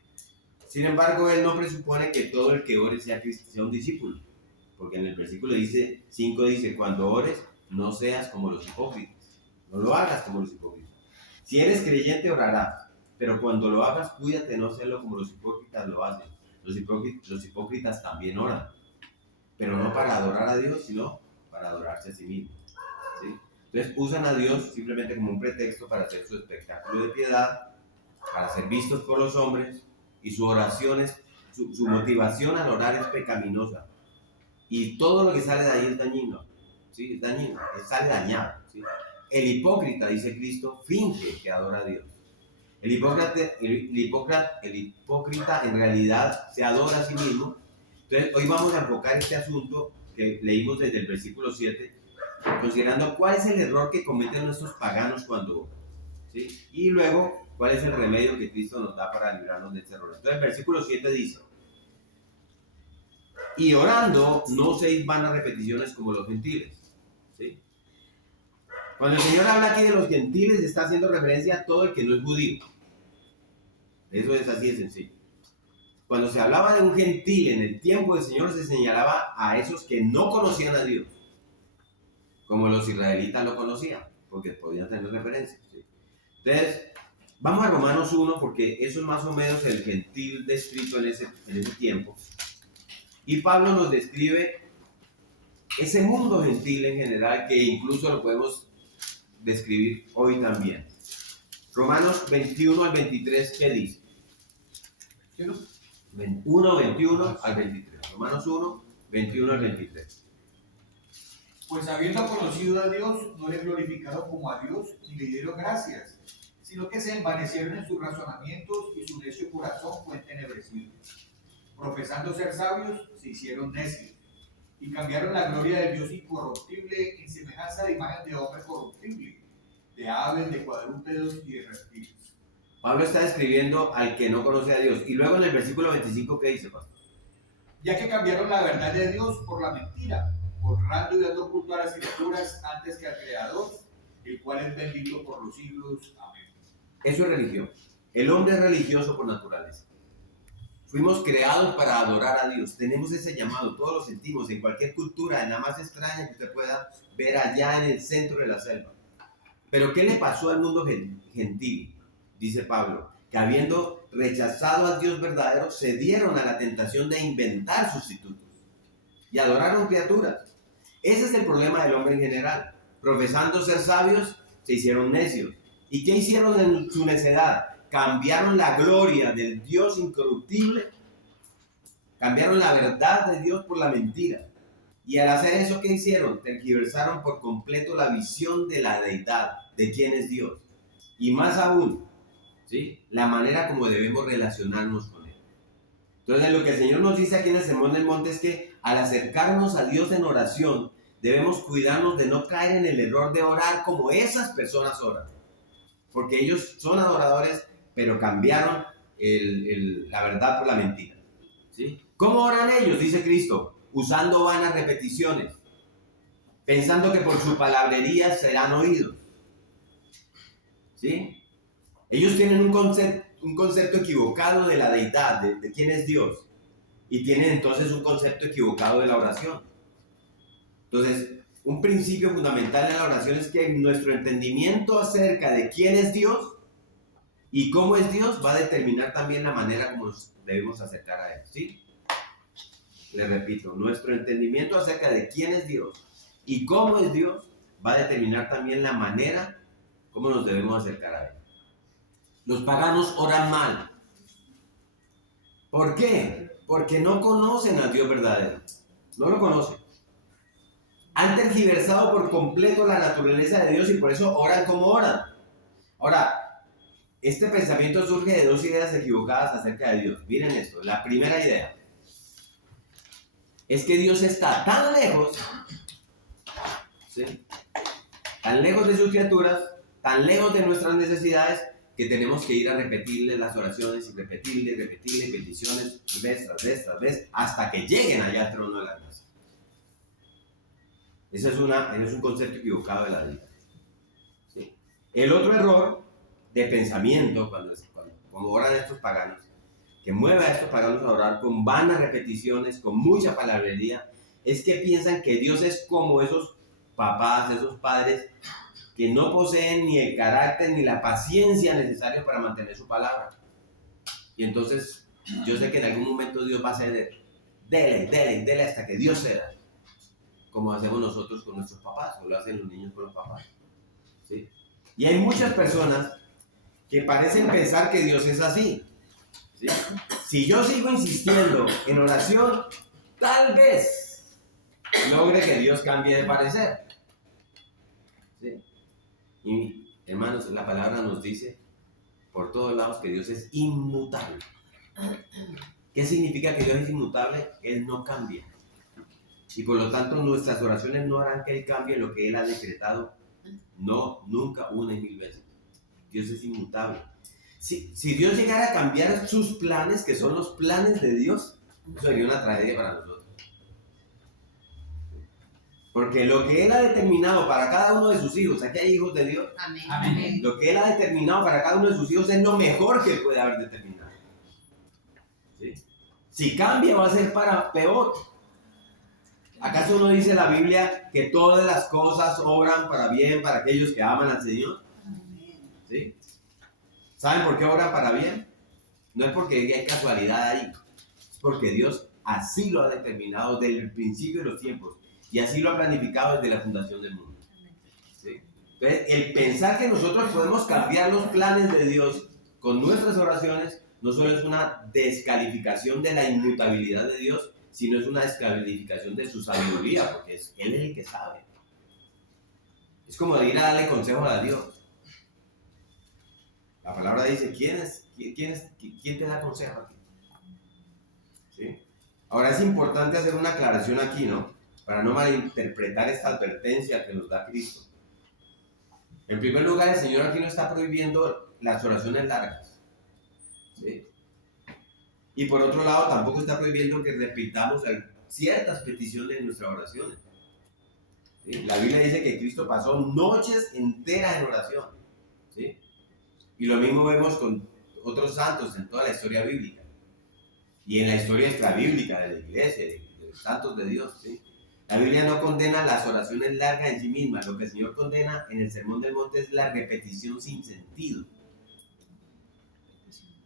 Sin embargo, Él no presupone que todo el que ore sea un discípulo, porque en el versículo 5 dice, cuando ores, no seas como los hipócritas. No lo hagas como los hipócritas. Si eres creyente, orarás, pero cuando lo hagas, cuídate no serlo como los hipócritas lo hacen. Los hipócritas también oran, pero no para adorar a Dios, sino para adorarse a sí mismos. ¿Sí? Entonces usan a Dios simplemente como un pretexto para hacer su espectáculo de piedad, para ser vistos por los hombres, y su oración su motivación al orar es pecaminosa. Y todo lo que sale de ahí es dañino. ¿Sí? Es dañino, sale dañado. ¿Sí? El hipócrita, dice Cristo, finge que adora a Dios. El hipócrita en realidad se adora a sí mismo. Entonces, hoy vamos a enfocar este asunto que leímos desde el versículo 7, considerando cuál es el error que cometen nuestros paganos cuando oran. ¿Sí? Y luego, cuál es el remedio que Cristo nos da para librarnos de este error. Entonces, el versículo 7 dice: y orando, no uséis vanas repeticiones como los gentiles. ¿Sí? Cuando el Señor habla aquí de los gentiles, está haciendo referencia a todo el que no es judío. Eso es así de sencillo. Cuando se hablaba de un gentil en el tiempo del Señor, se señalaba a esos que no conocían a Dios, como los israelitas lo conocían, porque podían tener referencias. ¿Sí? Entonces, vamos a Romanos 1, porque eso es más o menos el gentil descrito en ese tiempo. Y Pablo nos describe ese mundo gentil en general, que incluso lo podemos describir hoy también. Romanos 21 al 23, ¿qué dice? 1, 21 al 23. Romanos 1, 21 al 23. Pues habiendo conocido a Dios, no le glorificaron como a Dios ni le dieron gracias, sino que se envanecieron en sus razonamientos y su necio corazón fue entenebrecido. Profesando ser sabios, se hicieron necios y cambiaron la gloria del Dios incorruptible en semejanza de imagen de hombre corruptible, de aves, de cuadrúpedos y de reptiles. Pablo está describiendo al que no conoce a Dios. Y luego en el versículo 25, ¿qué dice, pastor? Ya que cambiaron la verdad de Dios por la mentira, honrando y dando culto a las criaturas antes que al Creador, el cual es bendito por los siglos. Amén. Eso es religión. El hombre es religioso por naturaleza. Fuimos creados para adorar a Dios. Tenemos ese llamado, todos lo sentimos, en cualquier cultura, en la más extraña que usted pueda ver allá en el centro de la selva. Pero ¿qué le pasó al mundo gentil? Dice Pablo, que habiendo rechazado al Dios verdadero, se dieron a la tentación de inventar sustitutos y adoraron criaturas. Ese es el problema del hombre en general. Profesando ser sabios, se hicieron necios. ¿Y qué hicieron en su necedad? Cambiaron la gloria del Dios incorruptible, cambiaron la verdad de Dios por la mentira. Y al hacer eso, ¿qué hicieron? Tergiversaron por completo la visión de la deidad, de quién es Dios. Y más aún, ¿sí?, la manera como debemos relacionarnos con Él. Entonces, lo que el Señor nos dice aquí en el Sermón del Monte es que al acercarnos a Dios en oración, debemos cuidarnos de no caer en el error de orar como esas personas oran. Porque ellos son adoradores, pero cambiaron la verdad por la mentira. ¿Sí? ¿Cómo oran ellos? Dice Cristo. Usando vanas repeticiones, pensando que por su palabrería serán oídos. ¿Sí? Ellos tienen un concepto equivocado de la deidad, de quién es Dios, y tienen entonces un concepto equivocado de la oración. Entonces, un principio fundamental de la oración es que nuestro entendimiento acerca de quién es Dios y cómo es Dios va a determinar también la manera como nos debemos acercar a Él. ¿Sí? Le repito, nuestro entendimiento acerca de quién es Dios y cómo es Dios va a determinar también la manera como nos debemos acercar a Él. Los paganos oran mal. ¿Por qué? Porque no conocen al Dios verdadero. No lo conocen. Han tergiversado por completo la naturaleza de Dios y por eso oran como oran. Ahora, este pensamiento surge de dos ideas equivocadas acerca de Dios. Miren esto. La primera idea es que Dios está tan lejos, ¿sí?, tan lejos de sus criaturas, tan lejos de nuestras necesidades, que tenemos que ir a repetirle las oraciones y repetirle peticiones vez tras vez, hasta que lleguen allá al trono de la gracia. Ese es un concepto equivocado de la vida. ¿Sí? El otro error de pensamiento, como oran estos paganos, que mueve a estos paganos a orar con vanas repeticiones, con mucha palabrería, es que piensan que Dios es como esos papás, esos padres que no poseen ni el carácter ni la paciencia necesarios para mantener su palabra. Y entonces, yo sé que en algún momento Dios va a ceder. Dele hasta que Dios ceda. Como hacemos nosotros con nuestros papás, o lo hacen los niños con los papás. ¿Sí? Y hay muchas personas que parecen pensar que Dios es así. ¿Sí? Si yo sigo insistiendo en oración, tal vez logre que Dios cambie de parecer. ¿Sí? Y hermanos, la palabra nos dice por todos lados que Dios es inmutable. ¿Qué significa que Dios es inmutable? Él no cambia. Y por lo tanto nuestras oraciones no harán que Él cambie lo que Él ha decretado. No, nunca, una y mil veces. Dios es inmutable. Si Dios llegara a cambiar sus planes, que son los planes de Dios, eso sería una tragedia para nosotros. Porque lo que Él ha determinado para cada uno de sus hijos, aquí hay hijos de Dios, Amén. Amén. lo que Él ha determinado para cada uno de sus hijos es lo mejor que Él puede haber determinado. ¿Sí? Si cambia va a ser para peor. ¿Acaso no dice la Biblia que todas las cosas obran para bien para aquellos que aman al Señor? ¿Sí? ¿Saben por qué obran para bien? No es porque hay casualidad ahí, es porque Dios así lo ha determinado desde el principio de los tiempos y así lo ha planificado desde la fundación del mundo. ¿Sí? Entonces, el pensar que nosotros podemos cambiar los planes de Dios con nuestras oraciones no solo es una descalificación de la inmutabilidad de Dios, sino es una descalificación de su sabiduría, porque Él es el que sabe. Es como de ir a darle consejos a Dios. La palabra dice, ¿quién te da consejo a ti? ¿Sí? Ahora es importante hacer una aclaración aquí, ¿no? para no malinterpretar esta advertencia que nos da Cristo. En primer lugar, el Señor aquí no está prohibiendo las oraciones largas, ¿sí? Y por otro lado, tampoco está prohibiendo que repitamos ciertas peticiones en nuestras oraciones, ¿sí? La Biblia dice que Cristo pasó noches enteras en oración, ¿sí? Y lo mismo vemos con otros santos en toda la historia bíblica y en la historia extrabíblica de la iglesia, de los santos de Dios, ¿sí? La Biblia no condena las oraciones largas en sí mismas. Lo que el Señor condena en el Sermón del Monte es la repetición sin sentido,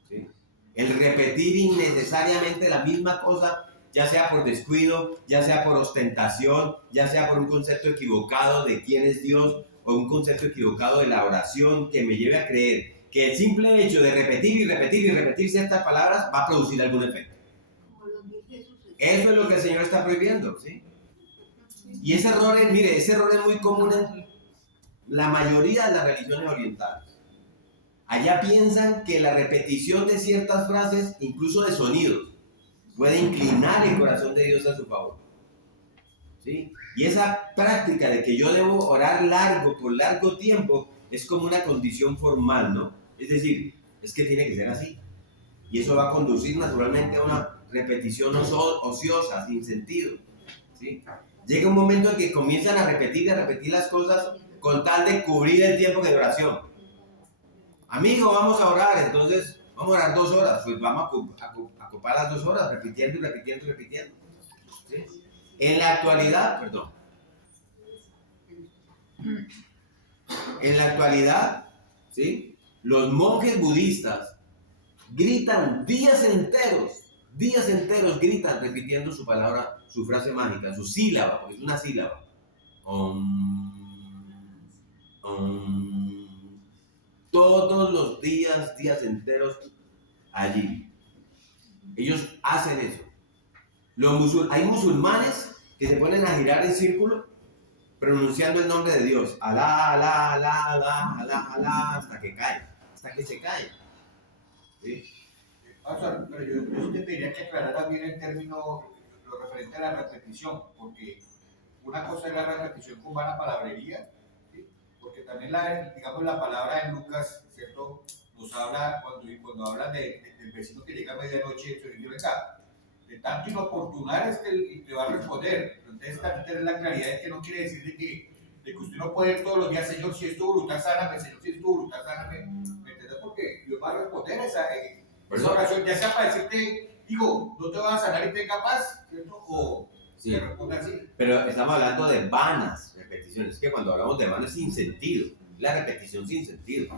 ¿sí? El repetir innecesariamente la misma cosa, ya sea por descuido, ya sea por ostentación, ya sea por un concepto equivocado de quién es Dios o un concepto equivocado de la oración que me lleve a creer que el simple hecho de repetir y repetir y repetir ciertas palabras va a producir algún efecto. Eso es lo que el Señor está prohibiendo, ¿sí? Y ese error es muy común en la mayoría de las religiones orientales. Allá piensan que la repetición de ciertas frases, incluso de sonidos, puede inclinar el corazón de Dios a su favor, ¿sí? Y esa práctica de que yo debo orar largo por largo tiempo es como una condición formal, ¿no? Es decir, es que tiene que ser así. Y eso va a conducir naturalmente a una repetición ociosa, sin sentido, ¿sí? Llega un momento en que comienzan a repetir las cosas con tal de cubrir el tiempo de oración. Amigo, vamos a orar, entonces vamos a orar 2 horas, pues vamos a ocupar las 2 horas repitiendo y repitiendo y repitiendo, ¿sí? En la actualidad, ¿sí? Los monjes budistas gritan días enteros gritan repitiendo su palabra, su frase mágica, su sílaba, porque es una sílaba. Todos los días enteros allí. Ellos hacen eso. Hay musulmanes que se ponen a girar en círculo pronunciando el nombre de Dios. Alá, alá, alá, alá, alá, alá, hasta que se cae. ¿Sí? Pero yo sí te pediría que aclarar también el término, lo referente a la repetición, porque una cosa es la repetición con vana palabrería, ¿sí? Porque también digamos la palabra en Lucas, ¿cierto? Nos habla, cuando habla del vecino que llega a medianoche, de tanto inoportunar es que te va a responder. Entonces también tener la claridad de que no quiere decir de que usted no puede ir todos los días, Señor, si es tu voluntad, sáname, Señor, si es tu voluntad, sáname. ¿Me entiendes? Porque Dios va a responder esa oración, ya sea para decirte, digo, no te vas a sanar y tenga paz, ¿cierto? O sí, te responde así. Pero estamos hablando de vanas repeticiones, que cuando hablamos de vanas sin sentido, la repetición sin sentido,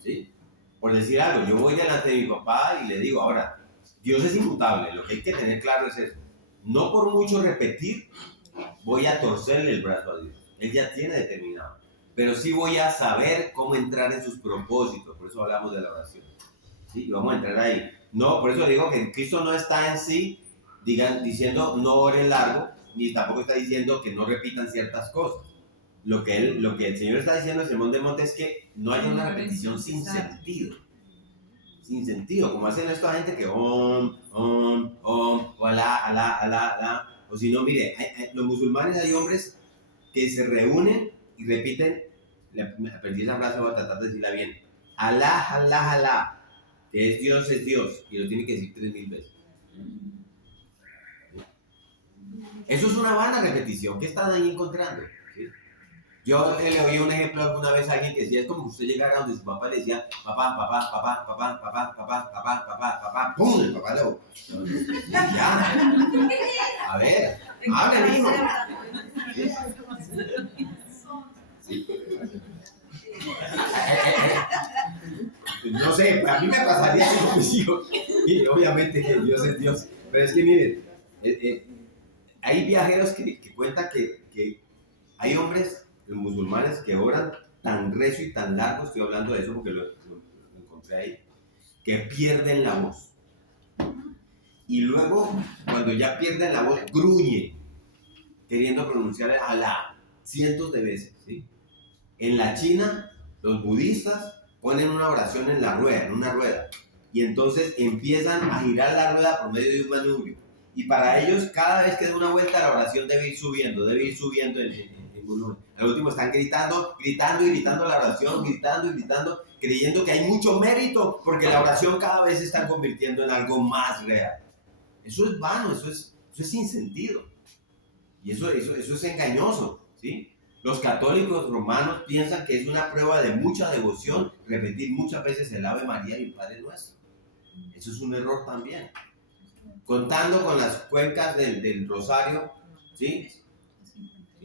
¿sí? Por decir algo, yo voy delante de mi papá y le digo, ahora, Dios es inmutable, lo que hay que tener claro es eso. No por mucho repetir voy a torcerle el brazo a Dios, Él ya tiene determinado, pero sí voy a saber cómo entrar en sus propósitos, por eso hablamos de la oración, ¿sí? Y vamos a entrar ahí. No, por eso digo que Cristo no está en sí diciendo no oren largo, ni tampoco está diciendo que no repitan ciertas cosas. Lo que el Señor está diciendo en el Sermón del Monte es que no haya una repetición sin sentido. Sin sentido, como hacen esta gente que o alá, alá, alá, alá. O si no, mire, los musulmanes hay hombres que se reúnen y repiten, aprendí esa frase, voy a tratar de decirla bien. Alá, alá, alá, que es Dios, y lo tiene que decir 3000 veces. Eso es una vana repetición. ¿Qué están ahí encontrando? ¿Sí? Yo le oí un ejemplo alguna vez a alguien que decía, es como que usted llegara donde su papá le decía, papá, papá, papá, papá, papá, papá, papá, papá, papá, ¡pum! El papá le ya. A ver, hable, mijo. ¿Sí? No sé, a mí me pasaría con mis hijos. Y obviamente que Dios es Dios. Pero es que miren, hay viajeros que cuentan que hay hombres musulmanes que oran tan recio y tan largo, estoy hablando de eso porque lo encontré ahí, que pierden la voz. Y luego, cuando ya pierden la voz, gruñen, queriendo pronunciar Alá cientos de veces, ¿sí? En la China, los budistas ponen una oración en la rueda, en una rueda, y entonces empiezan a girar la rueda por medio de un manubrio. Y para ellos, cada vez que da una vuelta, la oración debe ir subiendo en volumen. Al último están gritando y gritando la oración, gritando y gritando, creyendo que hay mucho mérito, porque la oración cada vez se está convirtiendo en algo más real. Eso es vano, eso es sin sentido. Y eso es engañoso, ¿sí? Los católicos romanos piensan que es una prueba de mucha devoción repetir muchas veces el Ave María y el Padre Nuestro. Eso es un error también. Contando con las cuencas del rosario, ¿sí?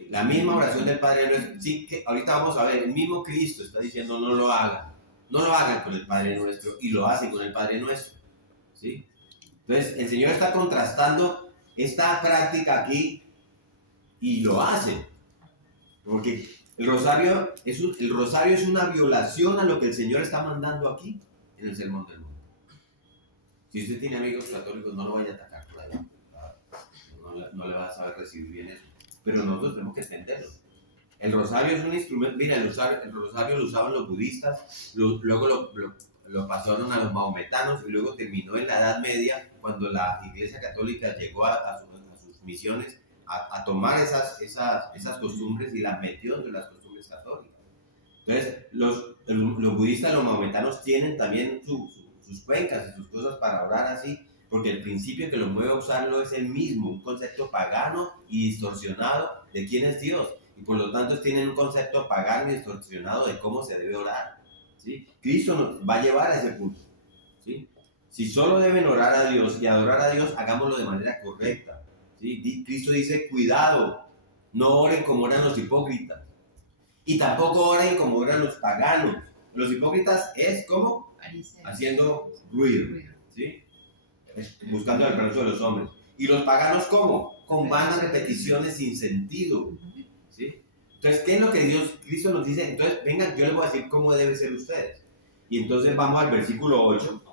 La misma oración del Padre Nuestro, sí, que ahorita vamos a ver, el mismo Cristo está diciendo no lo hagan con el Padre Nuestro, y lo hacen con el Padre Nuestro, ¿sí? Entonces el Señor está contrastando esta práctica aquí y lo hace, porque el rosario es una violación a lo que el Señor está mandando aquí en el Sermón del Monte. Si usted tiene amigos católicos, no lo vaya a atacar por allá, no le va a saber recibir bien eso. Pero nosotros tenemos que entenderlo. El rosario es un instrumento, mira, el rosario lo usaban los budistas, luego lo pasaron a los maometanos y luego terminó en la Edad Media, cuando la Iglesia Católica llegó a sus misiones a tomar esas costumbres y las metió entre las costumbres católicas. Entonces, los budistas, los maometanos tienen también sus cuencas y sus cosas para orar así, porque el principio que los mueve a usarlo es el mismo, un concepto pagano y distorsionado de quién es Dios, y por lo tanto tienen un concepto pagano y distorsionado de cómo se debe orar, ¿sí? Cristo nos va a llevar a ese punto, ¿sí? Si solo deben orar a Dios y adorar a Dios, hagámoslo de manera correcta, ¿sí? Cristo dice, cuidado, no oren como oran los hipócritas, y tampoco oren como oran los paganos. Los hipócritas es como haciendo ruido, ¿sí? Buscando el aplauso de los hombres. ¿Y los paganos cómo? Con vanas repeticiones sin sentido, ¿sí? Entonces, ¿qué es lo que Cristo nos dice? Entonces, vengan, yo les voy a decir cómo deben ser ustedes. Y entonces vamos al versículo 8,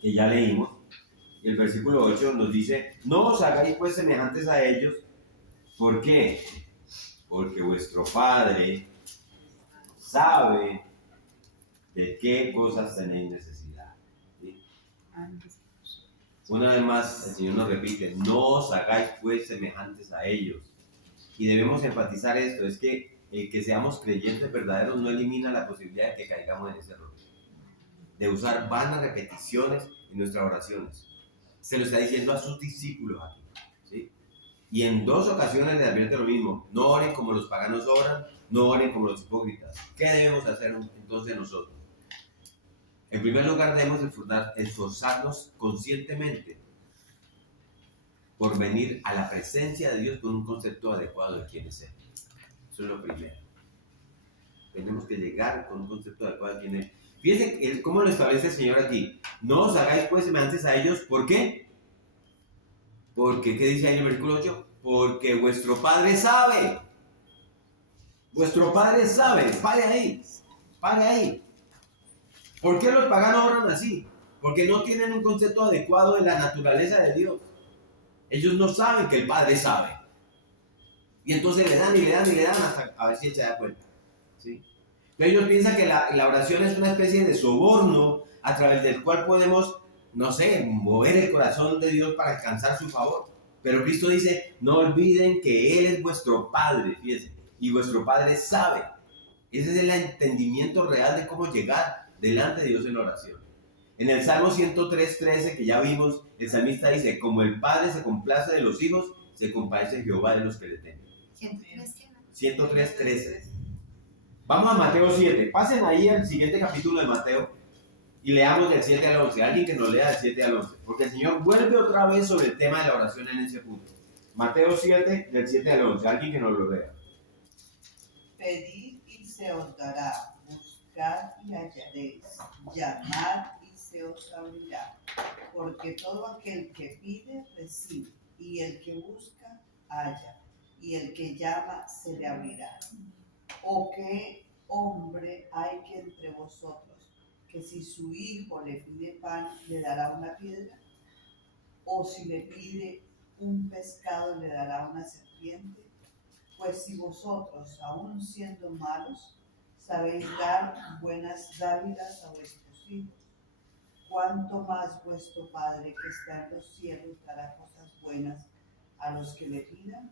que ya leímos. Y el versículo 8 nos dice, no os hagáis pues semejantes a ellos. ¿Por qué? Porque vuestro Padre sabe de qué cosas tenéis necesidad, ¿sí? Una vez más, el Señor nos repite, no os hagáis pues semejantes a ellos. Y debemos enfatizar esto, es que el que seamos creyentes verdaderos no elimina la posibilidad de que caigamos en ese error, de usar vanas repeticiones en nuestras oraciones. Se lo está diciendo a sus discípulos aquí, ¿sí? Y en 2 ocasiones les advierte lo mismo, no oren como los paganos oran, no oren como los hipócritas. ¿Qué debemos hacer entonces nosotros? En primer lugar, debemos esforzarnos conscientemente por venir a la presencia de Dios con un concepto adecuado de quién es Él. Eso es lo primero. Tenemos que llegar con un concepto adecuado de quién es. Fíjense cómo lo establece el Señor aquí. No os hagáis pues semejantes a ellos. ¿Por qué? Porque, ¿qué dice ahí en el versículo 8? Porque vuestro Padre sabe. Vuestro Padre sabe. Pare ahí. Pare ahí. ¿Por qué los paganos oran así? Porque no tienen un concepto adecuado de la naturaleza de Dios. Ellos no saben que el Padre sabe. Y entonces le dan hasta a ver si él se da cuenta, ¿sí? Pero ellos piensan que la oración es una especie de soborno a través del cual podemos, no sé, mover el corazón de Dios para alcanzar su favor. Pero Cristo dice, no olviden que Él es vuestro Padre, fíjense, y vuestro Padre sabe. Ese es el entendimiento real de cómo llegar delante de Dios en la oración. En el Salmo 103:13 que ya vimos, el salmista dice, como el Padre se complace de los hijos, se compadece Jehová de los que le temen. 103:13. Vamos a Mateo 7. Pasen ahí al siguiente capítulo de Mateo y leamos del 7 al 11. Alguien que nos lea del 7 al 11. Porque el Señor vuelve otra vez sobre el tema de la oración en ese punto. Mateo 7, del 7 al 11. Alguien que nos lo lea. Pedid y se os dará, buscad y hallaréis, llamad y se os abrirá. Porque todo aquel que pide, recibe, y el que busca, halla, y el que llama, se le abrirá. ¿O qué hombre hay que entre vosotros, que si su hijo le pide pan, le dará una piedra? ¿O si le pide un pescado, le dará una serpiente? Pues si vosotros, aun siendo malos, sabéis dar buenas dádivas a vuestros hijos, cuánto más vuestro Padre que está en los cielos dará cosas buenas a los que le pidan.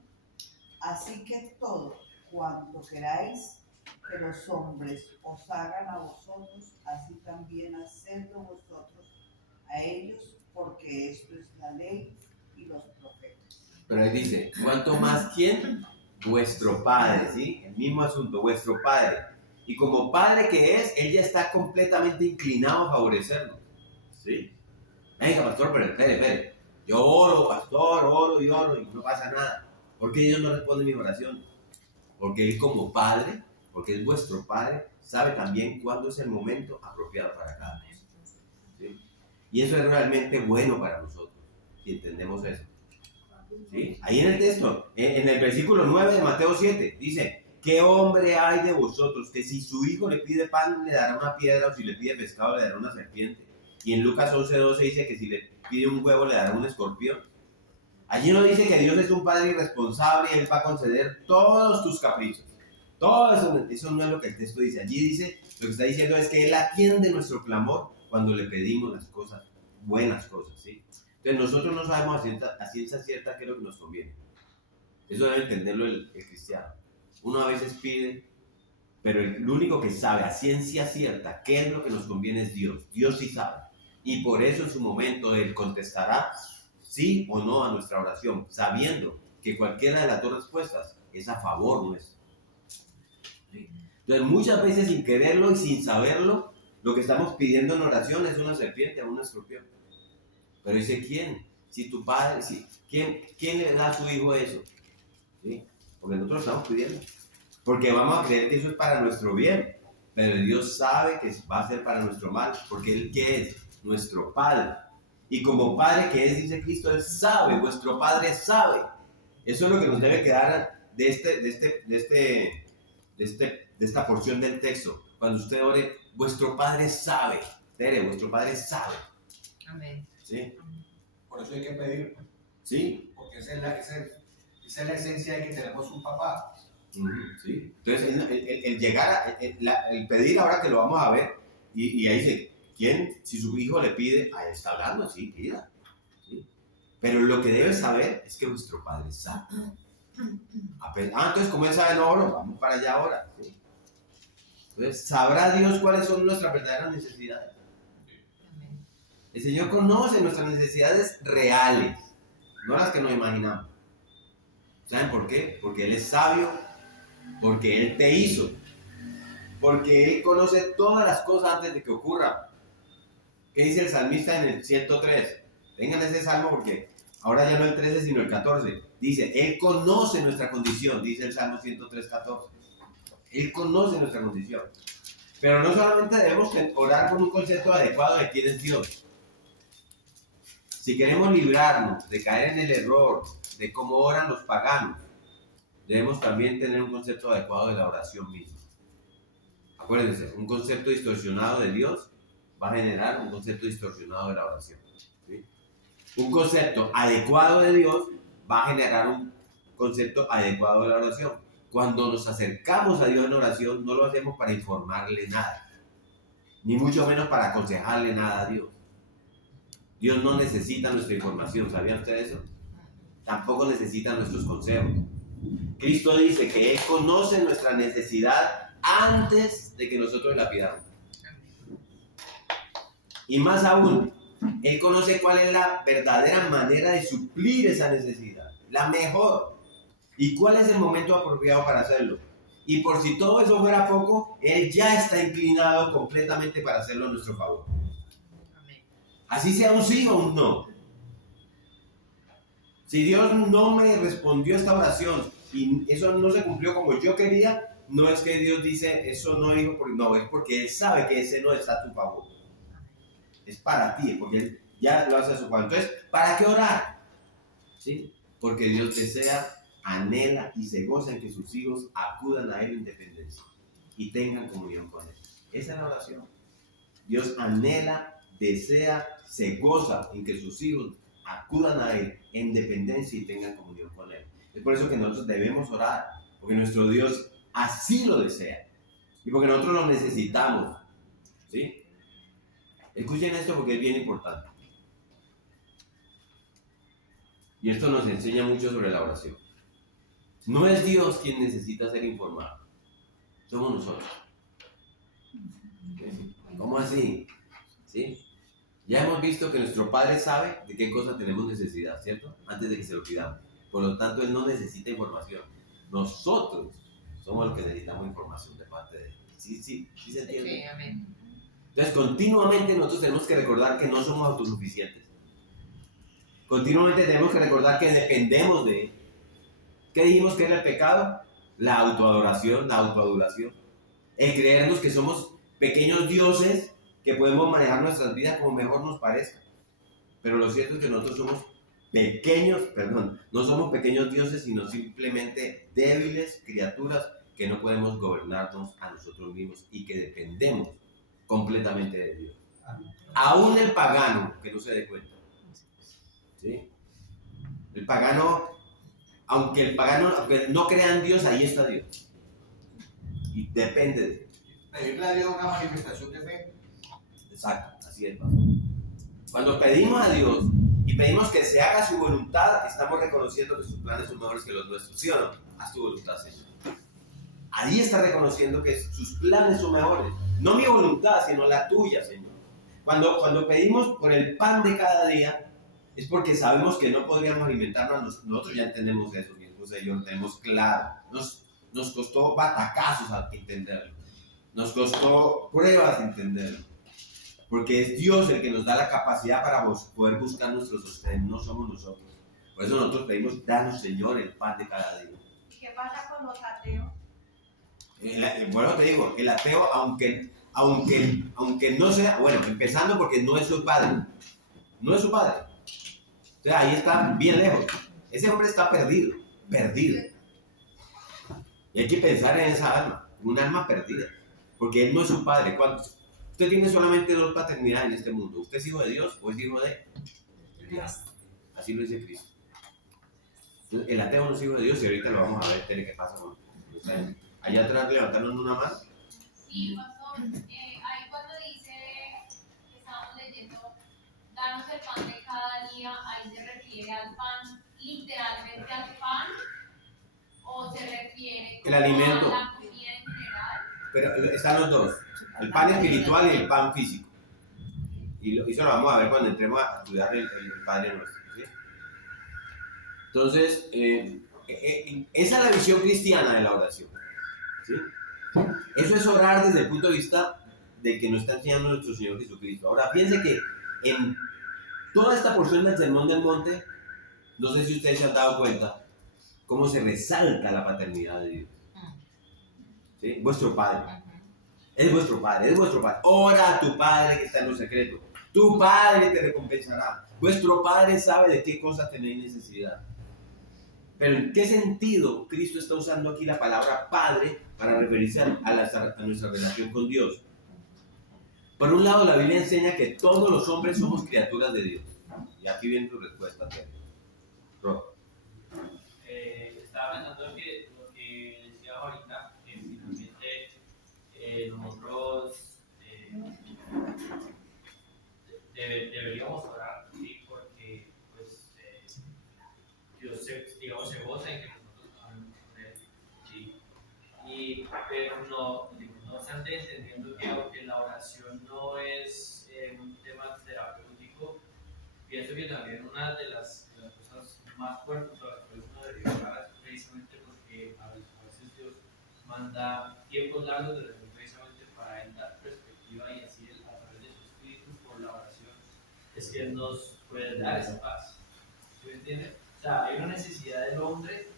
Así que todo cuanto queráis que los hombres os hagan a vosotros, así también hacedlo vosotros a ellos, porque esto es la ley y los profetas. Pero ahí dice, ¿cuánto más quién? Vuestro Padre, ¿sí? El mismo asunto, vuestro Padre. Y como Padre que es, Él ya está completamente inclinado a favorecernos, ¿sí? Venga, pastor, pero espere. Yo oro, pastor, oro y no pasa nada. ¿Por qué Dios no responde mi oración? Porque Él como Padre, porque es vuestro Padre, sabe también cuándo es el momento apropiado para cada cosa, ¿sí? Y eso es realmente bueno para nosotros, si entendemos eso. ¿Sí? Ahí en el texto, en el versículo 9 de Mateo 7, dice, ¿qué hombre hay de vosotros que si su hijo le pide pan le dará una piedra o si le pide pescado le dará una serpiente? Y en Lucas 11:12 dice que si le pide un huevo le dará un escorpión. Allí no dice que Dios es un padre irresponsable y Él va a conceder todos tus caprichos. Todo eso no es lo que el texto dice. Allí dice, lo que está diciendo es que Él atiende nuestro clamor cuando le pedimos las cosas, buenas cosas, ¿sí? Entonces nosotros no sabemos a ciencia cierta qué es lo que nos conviene. Eso debe entenderlo el cristiano. Uno a veces pide, pero el único que sabe a ciencia cierta qué es lo que nos conviene es Dios. Dios sí sabe. Y por eso en su momento Él contestará sí o no a nuestra oración, sabiendo que cualquiera de las dos respuestas es a favor nuestro. ¿Sí? Entonces muchas veces sin quererlo y sin saberlo, lo que estamos pidiendo en oración es una serpiente o un escorpión. Pero dice, ¿quién? Si tu padre, si, ¿quién le da a su hijo eso? ¿Sí? Porque nosotros lo estamos pidiendo. Porque vamos a creer que eso es para nuestro bien. Pero Dios sabe que va a ser para nuestro mal. Porque Él, ¿qué es? Nuestro Padre. Y como Padre que es, dice Cristo, Él sabe, vuestro Padre sabe. Eso es lo que nos debe quedar de esta porción del texto. Cuando usted ore, vuestro Padre sabe. Tere, vuestro Padre sabe. Amén. ¿Sí? Por eso hay que pedir, Sí. porque esa es la esencia de que tenemos un papá. Sí. Entonces, el llegar, el pedir ahora que lo vamos a ver, y ahí dice, ¿quién? Si su hijo le pide, ahí está hablando, sí, pida. ¿Sí? Pero lo que debe saber es que vuestro Padre sabe. Entonces, como Él sabe, no oro, vamos para allá ahora. ¿Sí? Entonces, ¿sabrá Dios cuáles son nuestras verdaderas necesidades? Amén. El Señor conoce nuestras necesidades reales, no las que nos imaginamos. ¿Saben por qué? Porque Él es sabio, porque Él te hizo, porque Él conoce todas las cosas antes de que ocurran. ¿Qué dice el salmista en el 103? Vengan ese salmo porque ahora ya no el 13 sino el 14. Dice, Él conoce nuestra condición, dice el Salmo 103:14. Él conoce nuestra condición. Pero no solamente debemos orar con un concepto adecuado de quién es Dios. Si queremos librarnos de caer en el error de cómo oran los paganos, debemos también tener un concepto adecuado de la oración misma. Acuérdense, un concepto distorsionado de Dios va a generar un concepto distorsionado de la oración. ¿Sí? Un concepto adecuado de Dios va a generar un concepto adecuado de la oración. Cuando nos acercamos a Dios en oración, no lo hacemos para informarle nada, ni mucho menos para aconsejarle nada a Dios. Dios no necesita nuestra información, ¿sabían ustedes eso? Tampoco necesita nuestros consejos. Cristo dice que Él conoce nuestra necesidad antes de que nosotros la pidamos. Y más aún, Él conoce cuál es la verdadera manera de suplir esa necesidad, la mejor. ¿Y cuál es el momento apropiado para hacerlo? Y por si todo eso fuera poco, Él ya está inclinado completamente para hacerlo a nuestro favor. Así sea un sí o un no. Si Dios no me respondió esta oración y eso no se cumplió como yo quería, no es que Dios dice, eso no, hijo, no, es porque Él sabe que ese no está a tu favor. Es para ti, porque Él ya lo hace a su favor. Entonces, ¿para qué orar? ¿Sí? Porque Dios desea, anhela y se goza en que sus hijos acudan a Él en dependencia y tengan comunión con Él. Esa es la oración. Dios anhela, desea, se goza en que sus hijos acudan a Él en dependencia y tengan comunión con Él. Es por eso que nosotros debemos orar, porque nuestro Dios así lo desea y porque nosotros lo necesitamos. ¿Sí? Escuchen esto porque es bien importante. Y esto nos enseña mucho sobre la oración. No es Dios quien necesita ser informado, somos nosotros. ¿Cómo así? ¿Sí? Ya hemos visto que nuestro Padre sabe de qué cosa tenemos necesidad, ¿cierto? Antes de que se lo pidamos. Por lo tanto, Él no necesita información. Nosotros somos los que necesitamos información de parte de Él. ¿Sí se entiende? Sí, amén. Entonces, continuamente nosotros tenemos que recordar que no somos autosuficientes. Continuamente tenemos que recordar que dependemos de Él. ¿Qué dijimos que era el pecado? La autoadoración, la autoadulación. El creernos que somos pequeños dioses que podemos manejar nuestras vidas como mejor nos parezca. Pero lo cierto es que nosotros somos no somos pequeños dioses, sino simplemente débiles criaturas que no podemos gobernarnos a nosotros mismos y que dependemos completamente de Dios. Aún el pagano que no se dé cuenta. ¿Sí? El pagano, aunque no crea en Dios, ahí está Dios. Y depende de Dios. Pedirle a Dios una manifestación de fe. Exacto, así es, pastor. Cuando pedimos a Dios y pedimos que se haga su voluntad, estamos reconociendo que sus planes son mejores que los nuestros, ¿sí o no? Haz tu voluntad, Señor. Ahí está reconociendo que sus planes son mejores. No mi voluntad, sino la tuya, Señor. Cuando pedimos por el pan de cada día, es porque sabemos que no podríamos alimentarnos. Nosotros ya entendemos eso, mi esposa y yo lo tenemos claro. Nos costó batacazos entenderlo. Nos costó pruebas entenderlo. Porque es Dios el que nos da la capacidad para poder buscar nuestro sostén, no somos nosotros. Por eso nosotros pedimos, danos, Señor, el pan de cada día. ¿Y qué pasa con los ateos? Bueno, te digo, el ateo, aunque no sea, bueno, empezando porque no es su padre. No es su padre. O sea, ahí está bien lejos. Ese hombre está perdido. Y hay que pensar en esa alma, un alma perdida. Porque él no es su padre. Usted tiene solamente dos paternidades en este mundo. ¿Usted es hijo de Dios o es hijo de Dios? Así lo dice Cristo. Entonces, el ateo no es hijo de Dios y ahorita lo vamos a ver, qué pasa con usted. Allá atrás levantaron una mano. Sí, pastor. Ahí cuando dice que estábamos leyendo, danos el pan de cada día, ahí se refiere al pan, literalmente al pan, o se refiere El alimento. a la comida en general. Pero están los dos. El pan espiritual y el pan físico. Y eso lo vamos a ver cuando entremos a estudiar el Padre Nuestro. ¿Sí? Entonces, esa es la visión cristiana de la oración. ¿Sí? Eso es orar desde el punto de vista de que nos está enseñando nuestro Señor Jesucristo. Ahora, piense que en toda esta porción del Sermón del Monte, no sé si ustedes se han dado cuenta cómo se resalta la paternidad de Dios. ¿Sí? Vuestro Padre. Es vuestro Padre, es vuestro Padre. Ora a tu Padre que está en lo secreto. Tu Padre te recompensará. Vuestro Padre sabe de qué cosas tenéis necesidad. Pero ¿en qué sentido Cristo está usando aquí la palabra Padre para referirse a nuestra relación con Dios? Por un lado, la Biblia enseña que todos los hombres somos criaturas de Dios. Y aquí viene tu respuesta, Pedro. Estaba pensando que lo que decía ahorita, que finalmente nosotros deberíamos orar, ¿sí? Porque pues, Dios digamos, se goza en que nosotros hablemos con Él, ¿sí? Pero no obstante, entendiendo que aunque la oración no es un tema terapéutico, pienso que también una de las cosas más fuertes a las cuales uno debería orar es precisamente porque a veces Dios manda tiempos largos de oración precisamente para Él dar perspectiva y así a través de su Espíritu por la oración es que Él nos puede dar esa paz. ¿Sí me entiendes? O sea, hay una necesidad del hombre,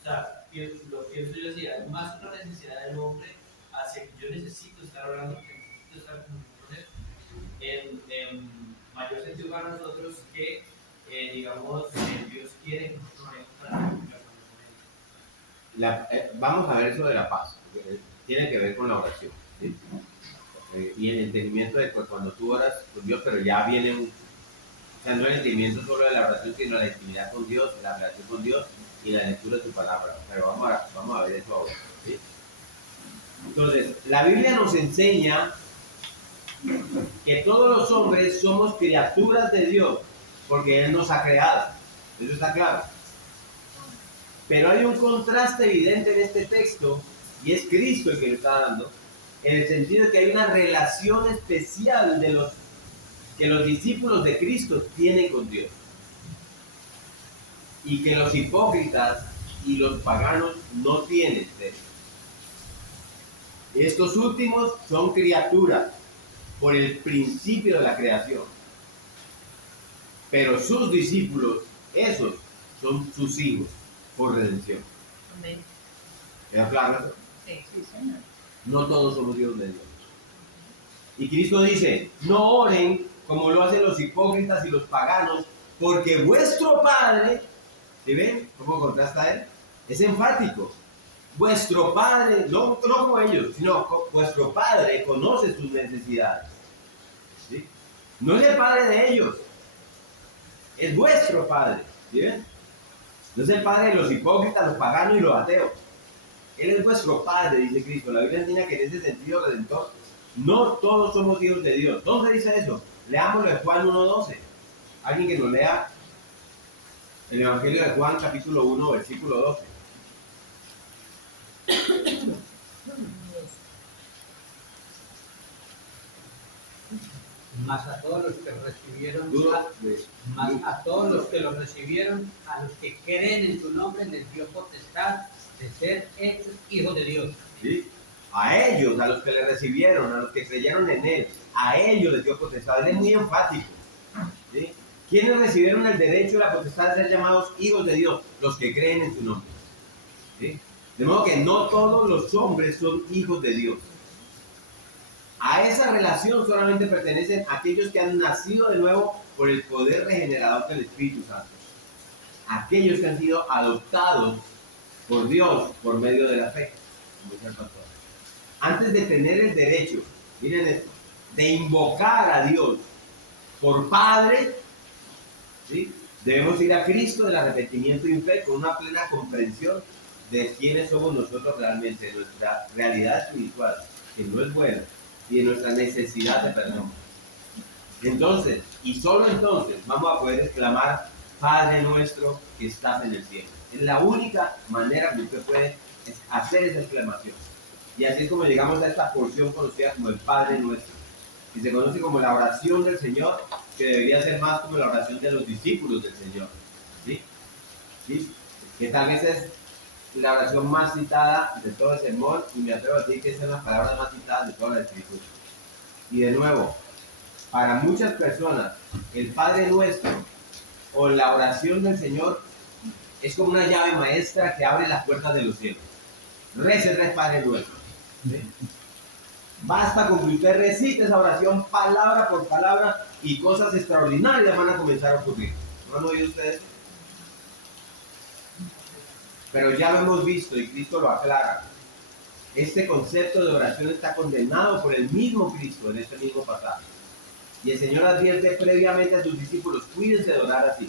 o sea, lo pienso yo así, hay más una necesidad del hombre hacia que yo necesito estar orando, que necesito estar con Él, en mayor sentido para nosotros que, digamos, Dios quiere que nosotros oremos para comunicarnos con Él. Vamos a ver eso de la paz. Tiene que ver con la oración. ¿Sí? Y el entendimiento de cuando tú oras con Dios, pero ya viene o sea, no el entendimiento solo de la oración, sino la intimidad con Dios, la relación con Dios y la lectura de su palabra. Pero vamos a ver eso ahora. ¿Sí? Entonces, la Biblia nos enseña que todos los hombres somos criaturas de Dios, porque Él nos ha creado. Eso está claro. Pero hay un contraste evidente en este texto, y es Cristo el que lo está dando, en el sentido de que hay una relación especial que los discípulos de Cristo tienen con Dios. Y que los hipócritas y los paganos no tienen de eso. Estos últimos son criaturas por el principio de la creación. Pero sus discípulos, esos, son sus hijos por redención. Amén. ¿Queda claro eso? Sí. No todos somos hijos de Dios. Y Cristo dice, no oren como lo hacen los hipócritas y los paganos, porque vuestro Padre, ¿sí ven cómo contrasta él? Es enfático. Vuestro Padre, no como ellos, sino vuestro Padre conoce sus necesidades. ¿Sí? No es el Padre de ellos, es vuestro Padre. ¿Sí ven? No es el Padre de los hipócritas, los paganos y los ateos. Él es vuestro Padre, dice Cristo. La Biblia enseña que en ese sentido redentor, no todos somos hijos de Dios. ¿Dónde dice eso? Leámoslo en Juan 1:12. Alguien que nos lea el Evangelio de Juan, capítulo 1, versículo 12. Mas a todos los que recibieron, Duro. mas a todos los que lo recibieron, a los que creen en su nombre, les dio potestad de ser hechos hijos de Dios. ¿Sí? A ellos, a los que le recibieron, a los que creyeron en él, a ellos les dio potestad. Él es muy enfático. ¿Sí? ¿Quiénes recibieron el derecho y la potestad de ser llamados hijos de Dios? Los que creen en su nombre. ¿Sí? De modo que no todos los hombres son hijos de Dios. A esa relación solamente pertenecen aquellos que han nacido de nuevo por el poder regenerador del Espíritu Santo. Aquellos que han sido adoptados por Dios por medio de la fe. Como dice el pastor. Antes de tener el derecho, miren esto, de invocar a Dios por Padre, ¿sí? Debemos ir a Cristo del arrepentimiento y fe con una plena comprensión de quiénes somos nosotros realmente, de nuestra realidad espiritual, que no es buena, y de nuestra necesidad de perdón. Entonces, y solo entonces, vamos a poder exclamar, Padre nuestro que estás en el cielo. Es la única manera que usted puede hacer esa exclamación. Y así es como llegamos a esta porción conocida como el Padre nuestro. Y se conoce como la oración del Señor, que debería ser más como la oración de los discípulos del Señor. ¿Sí? ¿Sí? Que tal vez es la oración más citada de todo el sermón, y me atrevo a decir que es las palabras más citadas de toda la Escritura. Y de nuevo, para muchas personas, el Padre Nuestro o la oración del Señor es como una llave maestra que abre las puertas de los cielos. Recete el Padre Nuestro. ¿Sí? Basta con que usted recite esa oración palabra por palabra y cosas extraordinarias van a comenzar a ocurrir. ¿No han oído ustedes? Pero ya lo hemos visto y Cristo lo aclara. Este concepto de oración está condenado por el mismo Cristo en este mismo pasaje. Y el Señor advierte previamente a sus discípulos, cuídense de orar así.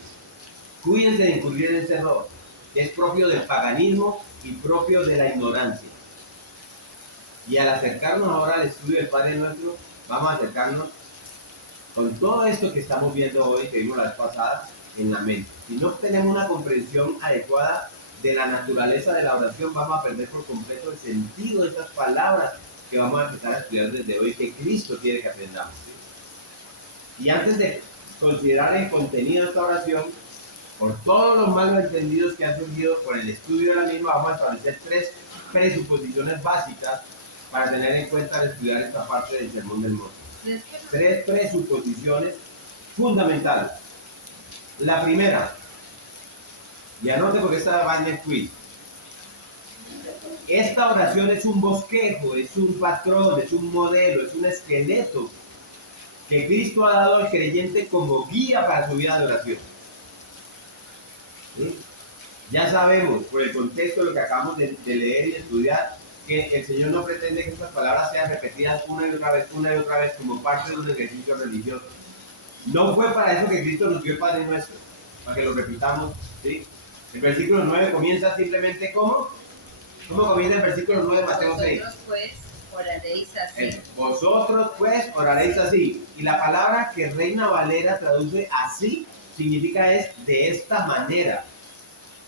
Cuídense de incurrir en ese error, que es propio del paganismo y propio de la ignorancia. Y al acercarnos ahora al estudio del Padre Nuestro, vamos a acercarnos con todo esto que estamos viendo hoy, que vimos la vez pasada, en la mente. Si no tenemos una comprensión adecuada de la naturaleza de la oración, vamos a perder por completo el sentido de estas palabras que vamos a empezar a estudiar desde hoy, que Cristo quiere que aprendamos. ¿Sí? Y antes de considerar el contenido de esta oración, por todos los malos entendidos que han surgido por el estudio de la misma, vamos a establecer 3 presuposiciones básicas para tener en cuenta al estudiar esta parte del Sermón del Monte. 3 presuposiciones fundamentales. La primera, y anote porque esta va en el quiz. Esta oración es un bosquejo, es un patrón, es un modelo, es un esqueleto que Cristo ha dado al creyente como guía para su vida de oración. ¿Sí? Ya sabemos, por el contexto de lo que acabamos de leer y estudiar, que el Señor no pretende que estas palabras sean repetidas una y otra vez, como parte de un ejercicio religioso. No fue para eso que Cristo nos dio el Padre Nuestro, para que lo repitamos. ¿Sí? El versículo 9 comienza simplemente ¿cómo? ¿Cómo comienza el versículo 9 de Mateo 6? Vosotros pues oraréis así. Vosotros pues oraréis así. Y la palabra que Reina Valera traduce así significa es de esta manera.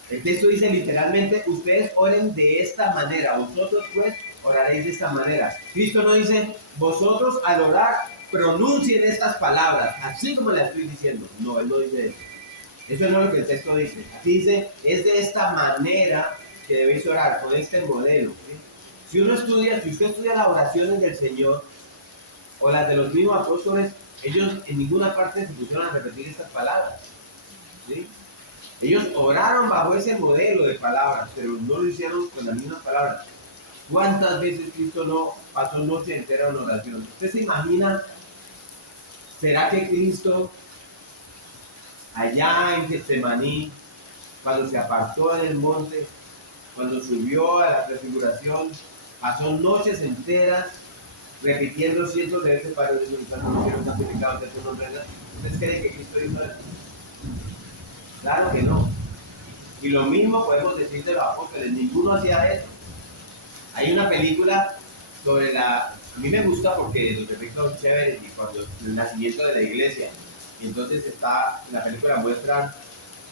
El texto dice literalmente, ustedes oren de esta manera. Vosotros pues oraréis de esta manera. Cristo no dice, vosotros al orar pronuncien estas palabras, así como las estoy diciendo. No, Él no dice eso. Eso no es lo que el texto dice. Aquí dice, es de esta manera que debéis orar, con este modelo. ¿Sí? Si usted estudia las oraciones del Señor o las de los mismos apóstoles, ellos en ninguna parte se pusieron a repetir estas palabras. ¿Sí? Ellos oraron bajo ese modelo de palabras, pero no lo hicieron con las mismas palabras. ¿Cuántas veces Cristo no pasó noche entera en oración? ¿Usted se imagina? ¿Será que Cristo allá en Getsemaní, cuando se apartó en el monte, cuando subió a la prefiguración, pasó noches enteras repitiendo cientos de veces para Dios, santificado sea tu nombre? ¿Ustedes creen que Cristo hizo eso? Claro que no. Y lo mismo podemos decir de los apóstoles, ninguno hacía eso. Hay una película sobre a mí me gusta porque los efectos son chéveres y cuando el nacimiento de la iglesia, y entonces la película muestra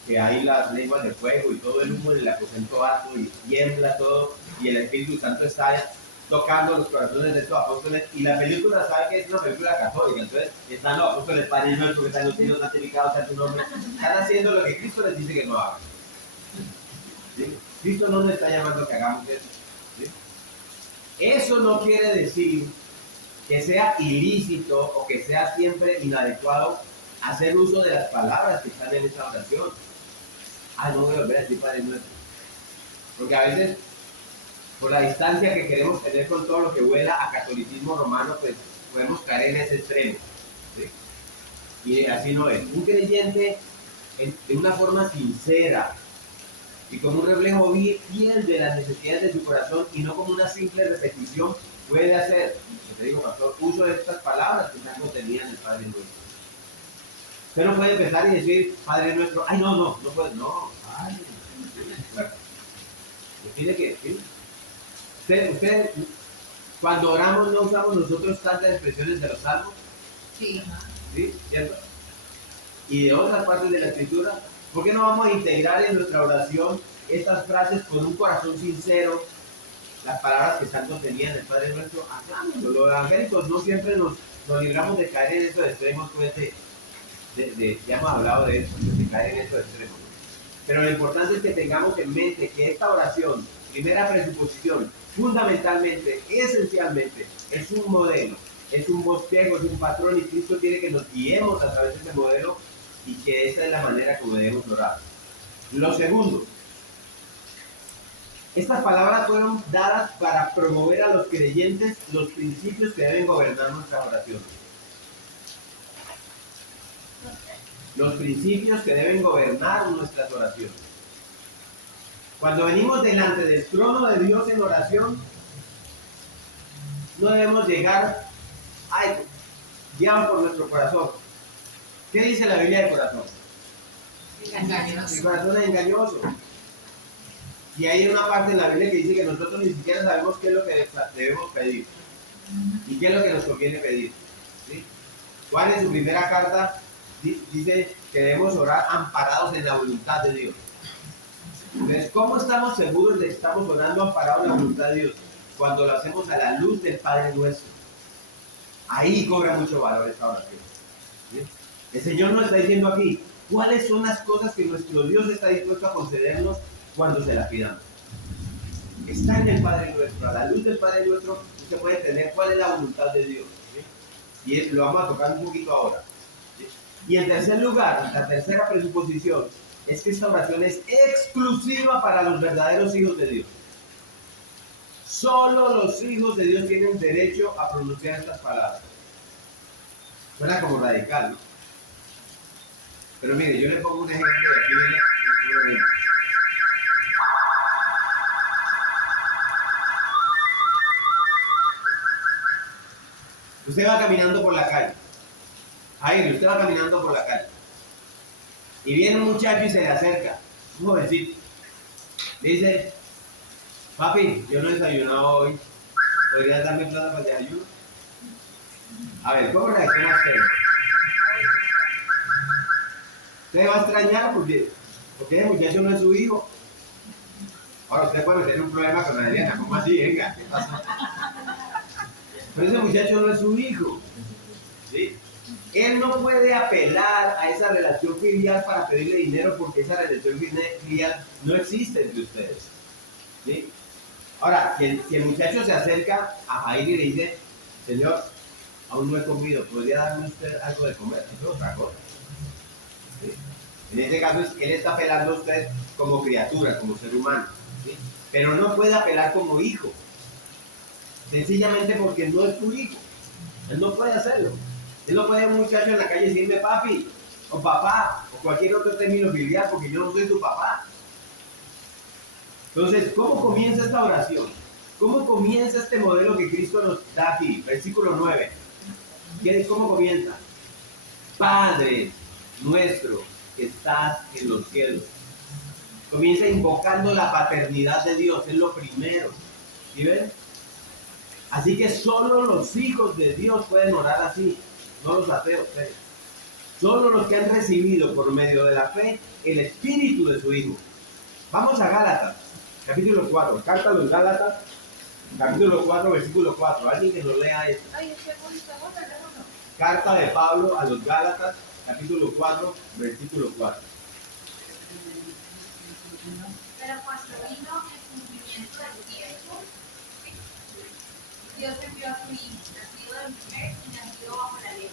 que hay las lenguas de fuego y todo el humo en el aposento alto y tiembla todo y el Espíritu Santo está tocando los corazones de estos apóstoles, y la película sabe que es una película católica, entonces están los apóstoles Padre Nuestro, que están los signos santificados sea tu nombre, están haciendo lo que Cristo les dice que no hagan. ¿Sí? Cristo no nos está llamando a que hagamos eso. ¿Sí? Eso no quiere decir que sea ilícito o que sea siempre inadecuado hacer uso de las palabras que están en esta oración. No voy a volver a decir Padre Nuestro, porque a veces por la distancia que queremos tener con todo lo que huela a catolicismo romano, pues podemos caer en ese extremo. ¿Sí? Y así no es. Un creyente, de una forma sincera y como un reflejo fiel de las necesidades de su corazón y no como una simple repetición, puede hacer, te digo, pastor, uso de estas palabras que están contenidas en el Padre Nuestro. Usted no puede empezar y decir Padre Nuestro, no puede, no. Bueno, tiene que decir. Usted, cuando oramos, ¿no usamos nosotros tantas expresiones de los salmos? Sí. ¿Sí? ¿Cierto? Y de otras partes de la escritura. ¿Por qué no vamos a integrar en nuestra oración estas frases con un corazón sincero? Las palabras que están contenidas en el Padre Nuestro, hagámoslo. Los evangélicos no siempre nos libramos de caer en esos extremos, pues, ya hemos hablado de eso, de caer en esos extremos. Pero lo importante es que tengamos en mente que esta oración, primera presuposición, fundamentalmente, esencialmente, es un modelo, es un bosquejo, es un patrón, y Cristo quiere que nos guiemos a través de ese modelo y que esa es la manera como debemos orar. Lo segundo, estas palabras fueron dadas para promover a los creyentes los principios que deben gobernar nuestras oraciones. Los principios que deben gobernar nuestras oraciones. Cuando venimos delante del trono de Dios en oración, no debemos llegar guiados por nuestro corazón. ¿Qué dice la Biblia del corazón? Engañoso. El corazón es engañoso. Y hay una parte en la Biblia que dice que nosotros ni siquiera sabemos qué es lo que debemos pedir y qué es lo que nos conviene pedir. ¿Sí? Juan en su primera carta dice que debemos orar amparados en la voluntad de Dios. Entonces, ¿cómo estamos seguros de que estamos orando amparados en la voluntad de Dios? Cuando lo hacemos a la luz del Padre Nuestro. Ahí cobra mucho valor esta oración. ¿Sí? El Señor nos está diciendo aquí cuáles son las cosas que nuestro Dios está dispuesto a concedernos cuando se las pidamos. Está en el Padre Nuestro. A la luz del Padre Nuestro usted puede entender cuál es la voluntad de Dios. ¿Sí? Y lo vamos a tocar un poquito ahora. ¿Sí? Y en tercer lugar, la tercera presuposición es que esta oración es exclusiva para los verdaderos hijos de Dios. Solo los hijos de Dios tienen derecho a pronunciar estas palabras. Suena como radical, ¿no? Pero mire, yo le pongo un ejemplo de aquí. Viene. Usted va caminando por la calle. Usted va caminando por la calle. Y viene un muchacho y se le acerca, un jovencito. Le dice, papi, yo no he desayunado hoy. ¿Podrías darme plata para el ayuno? A ver, ¿cómo reacciona usted? Usted va a extrañar porque ese muchacho no es su hijo. Ahora usted puede tener un problema con Adriana. ¿Cómo así? Venga, ¿qué pasó? Pero ese muchacho no es su hijo. ¿Sí? Él no puede apelar a esa relación filial para pedirle dinero porque esa relación filial no existe entre ustedes. ¿Sí? Ahora, si el muchacho se acerca a Jair y le dice, Señor, aún no he comido, ¿podría darme usted algo de comer? Eso es otra cosa. ¿Sí? En este caso, él está apelando a usted como criatura, como ser humano. ¿Sí? Pero no puede apelar como hijo. Sencillamente porque no es tu hijo. Él no puede hacerlo. Él no puede a un muchacho en la calle decirme papi, o papá, o cualquier otro término filial, porque yo no soy tu papá. Entonces, ¿cómo comienza esta oración? ¿Cómo comienza este modelo que Cristo nos da aquí? Versículo 9. ¿Cómo comienza? Padre nuestro que estás en los cielos. Comienza invocando la paternidad de Dios, es lo primero. ¿Sí ven? Así que solo los hijos de Dios pueden orar así, no los ateos. Solo los que han recibido por medio de la fe el espíritu de su Hijo. Vamos a Gálatas, capítulo 4, carta a los Gálatas, capítulo 4, versículo 4. Alguien que nos lea esto. Carta de Pablo a los Gálatas, capítulo 4, versículo 4. Pero cuando vino el cumplimiento del tiempo, Dios envió a su Hijo, nacido de mujer y nacido bajo la ley,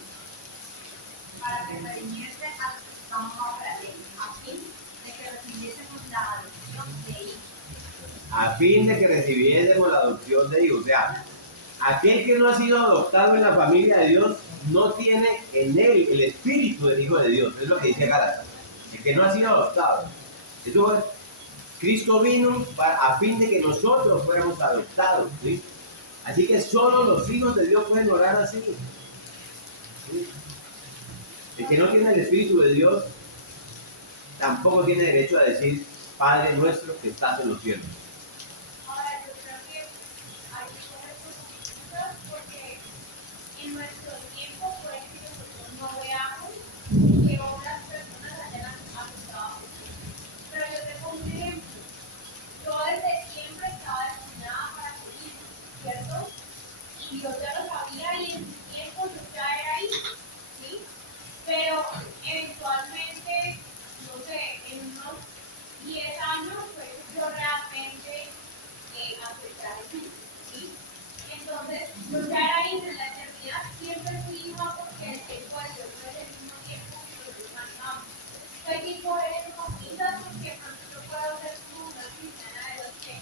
para que redimiese a los que estaban bajo la ley, a fin de que recibiésemos la adopción de hijos. A fin de que recibiésemos la adopción de hijos. O sea, aquel que no ha sido adoptado en la familia de Dios no tiene en él el espíritu del Hijo de Dios. Es lo que dice Gálatas. El que no ha sido adoptado. Eso es, Cristo vino a fin de que nosotros fuéramos adoptados. ¿Sí? Así que solo los hijos de Dios pueden orar así. ¿Sí? El que no tiene el espíritu de Dios tampoco tiene derecho a decir Padre nuestro que estás en los cielos. Ahora, yo creo que hay que coger cosas porque en nuestro tiempo puede que nosotros no veamos que otras personas hayan adoptado. Pero yo te pongo un ejemplo. Yo desde siempre estaba destinada para ser hijo, ¿cierto? Y yo ya lo sabía y en su tiempo yo ya era hijo, ¿sí? Pero eventualmente, no sé, en unos 10 años, pues yo realmente aceptar el hijo, ¿sí? Entonces, yo ya era hijo en la eternidad, siempre fui hija porque el tiempo de Dios no es el mismo tiempo que nosotros manejamos. Hay que coger esas cositas porque pronto yo puedo ser como una cristiana de los que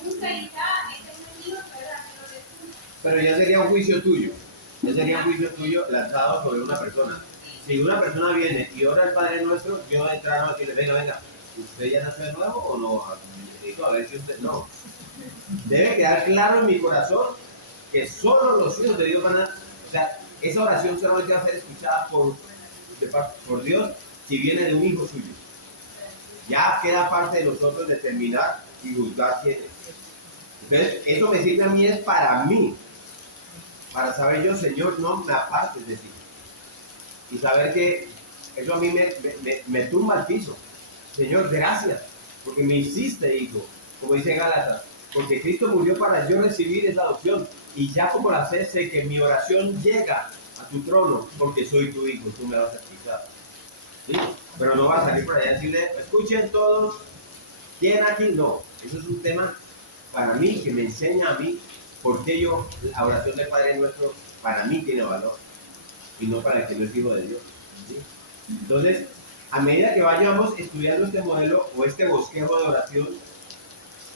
busca y ese es mi hijo, ¿verdad? Que lo descubra. Pero ya sería un juicio tuyo. Ya sería un juicio tuyo lanzado sobre una persona. Si una persona viene y ora al Padre Nuestro, yo voy a entrar a decirle, venga, ¿usted ya nació de nuevo o no? Necesito a ver si usted no. Debe quedar claro en mi corazón que solo los hijos de Dios van a... O sea, esa oración solamente va a ser escuchada por Dios si viene de un hijo suyo. Ya queda parte de nosotros determinar y juzgar quién es. Entonces, eso me sirve a mí, es para mí. Para saber yo, Señor, no me apartes de ti. Y saber que eso a mí me tumba al piso. Señor, gracias, porque me hiciste hijo, como dice Gálatas, porque Cristo murió para yo recibir esa adopción. Y ya como la sé que mi oración llega a tu trono, porque soy tu hijo, tú me vas a escuchar. ¿Sí? Pero no vas a salir por allá y decirle, escuchen todos, ¿quién aquí? No, eso es un tema para mí, que me enseña a mí por qué la oración del Padre Nuestro para mí tiene valor y no para el que no es hijo de Dios. ¿Sí? Entonces, a medida que vayamos estudiando este modelo o este bosquejo de oración,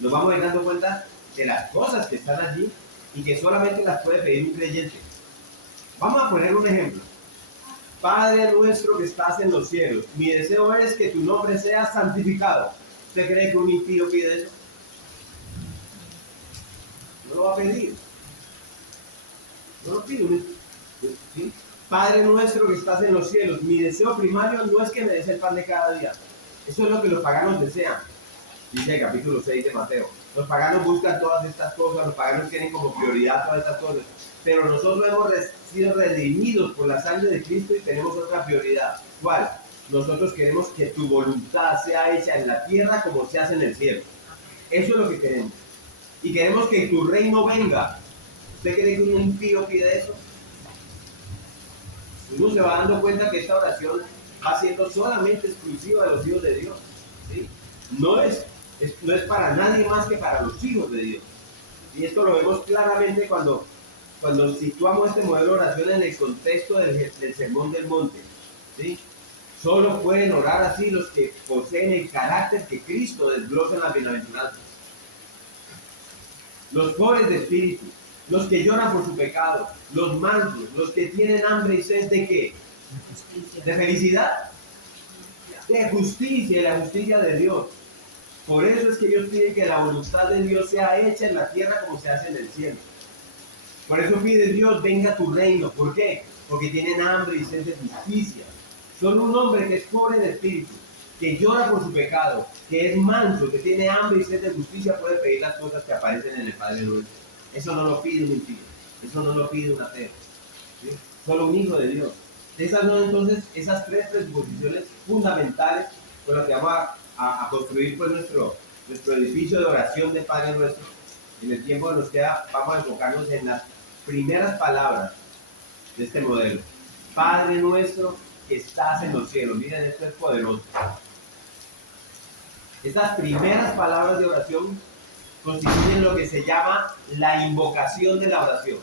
nos vamos a ir dando cuenta de las cosas que están allí y que solamente las puede pedir un creyente. Vamos a poner un ejemplo. Padre nuestro que estás en los cielos, mi deseo es que tu nombre sea santificado. ¿Usted cree que un impío pide eso? No lo va a pedir. No lo pide. ¿Sí? Padre nuestro que estás en los cielos, mi deseo primario no es que me des el pan de cada día. Eso es lo que los paganos desean. Dice el capítulo 6 de Mateo. Los paganos buscan todas estas cosas, los paganos tienen como prioridad todas estas cosas. Pero nosotros hemos sido redimidos por la sangre de Cristo y tenemos otra prioridad. ¿Cuál? Nosotros queremos que tu voluntad sea hecha en la tierra como se hace en el cielo. Eso es lo que queremos. Y queremos que tu reino venga. ¿Usted cree que un impío pide eso? Uno se va dando cuenta que esta oración va siendo solamente exclusiva de los hijos de Dios. ¿Sí? No es para nadie más que para los hijos de Dios. Y esto lo vemos claramente cuando situamos este modelo de oración en el contexto del Sermón del Monte. ¿Sí? Solo pueden orar así los que poseen el carácter que Cristo desglosa en las bienaventuranzas. Los pobres de espíritu, los que lloran por su pecado, los mansos, los que tienen hambre y sed de ¿qué? De felicidad, de justicia, y la justicia de Dios. Por eso es que ellos piden que la voluntad de Dios sea hecha en la tierra como se hace en el cielo. Por eso pide Dios, venga tu reino. ¿Por qué? Porque tienen hambre y sed de justicia. Son un hombre que es pobre de espíritu, que llora por su pecado, que es manso, que tiene hambre y sed de justicia, puede pedir las cosas que aparecen en el Padre Nuestro. Eso no lo pide un impío, eso no lo pide un ateo, ¿sí? Solo un hijo de Dios. Esas son entonces esas tres presupposiciones fundamentales con las que vamos a construir pues nuestro edificio de oración de Padre Nuestro. En el tiempo que nos queda vamos a enfocarnos en las primeras palabras de este modelo. Padre Nuestro que estás en los cielos. Miren, esto es poderoso. Estas primeras palabras de oración constituyen lo que se llama la invocación de la oración.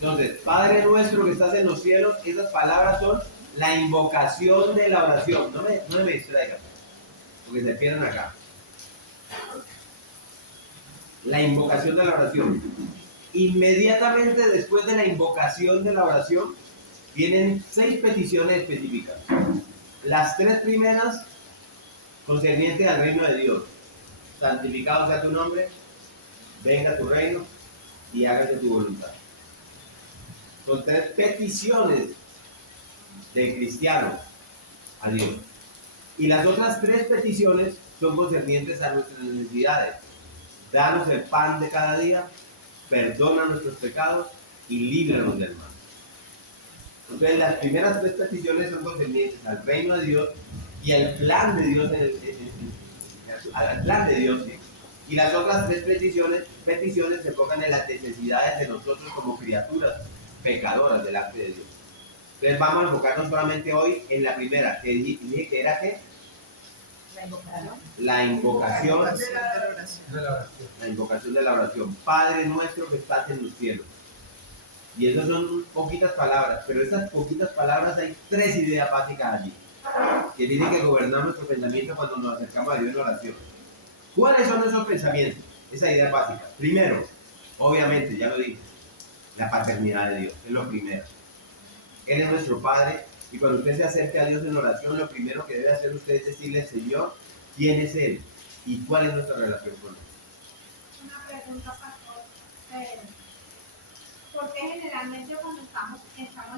Entonces, Padre Nuestro que estás en los cielos, esas palabras son la invocación de la oración. No me distraigan, porque se pierden acá. La invocación de la oración. Inmediatamente después de la invocación de la oración, vienen 6 peticiones específicas. Las 3 primeras concernientes al reino de Dios. Santificado sea tu nombre, venga tu reino y hágase tu voluntad. Son 3 peticiones de cristianos a Dios. Y las otras 3 peticiones son concernientes a nuestras necesidades. Danos el pan de cada día, perdona nuestros pecados y líbranos del mal. Entonces las primeras 3 peticiones son concernientes al reino de Dios y al plan de Dios, al plan de Dios. ¿Sí? Y las otras 3 peticiones se enfocan en las necesidades de nosotros como criaturas pecadoras delante de Dios. Entonces vamos a enfocarnos solamente hoy en la primera, que dije que era ¿qué? La invocación de la oración. Padre nuestro que estás en los cielos. Y esas son poquitas palabras, pero esas poquitas palabras hay 3 ideas básicas allí, que tienen que gobernar nuestro pensamiento cuando nos acercamos a Dios en oración. ¿Cuáles son esos pensamientos? Esa idea básica. Primero, obviamente, ya lo dije, la paternidad de Dios, es lo primero. Él es nuestro Padre. Y cuando usted se acerque a Dios en oración, lo primero que debe hacer usted es decirle al Señor quién es Él y cuál es nuestra relación con Él. Una pregunta, pastor. ¿Por qué generalmente cuando estamos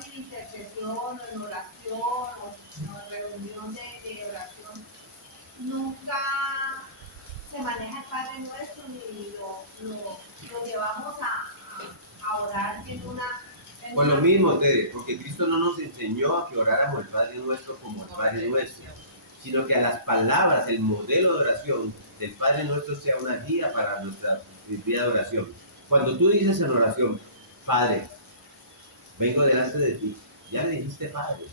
en intercesión o en oración o en reunión de oración, nunca se maneja el Padre Nuestro ni lo llevamos a orar en una... Pues lo mismo, Tere, porque Cristo no nos enseñó a que oráramos el Padre Nuestro como el Padre Nuestro, sino que a las palabras, el modelo de oración del Padre Nuestro sea una guía para nuestra vida de oración. Cuando tú dices en oración, Padre, vengo delante de ti, ya le dijiste Padre.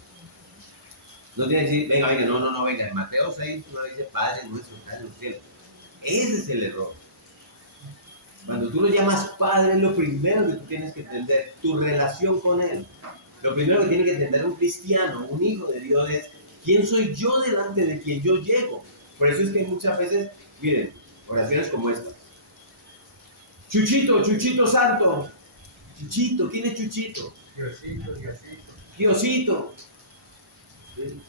No tiene que decir, venga, no, venga. En Mateo 6 uno dice, Padre Nuestro que estás en los cielos. Ese es el error. Cuando tú lo llamas Padre, es lo primero que tú tienes que entender, tu relación con Él. Lo primero que tiene que entender un cristiano, un hijo de Dios es, ¿quién soy yo delante de quien yo llego? Por eso es que muchas veces, miren, oraciones como esta. Chuchito santo. Chuchito, ¿quién es Chuchito? Diosito. ¿Sí?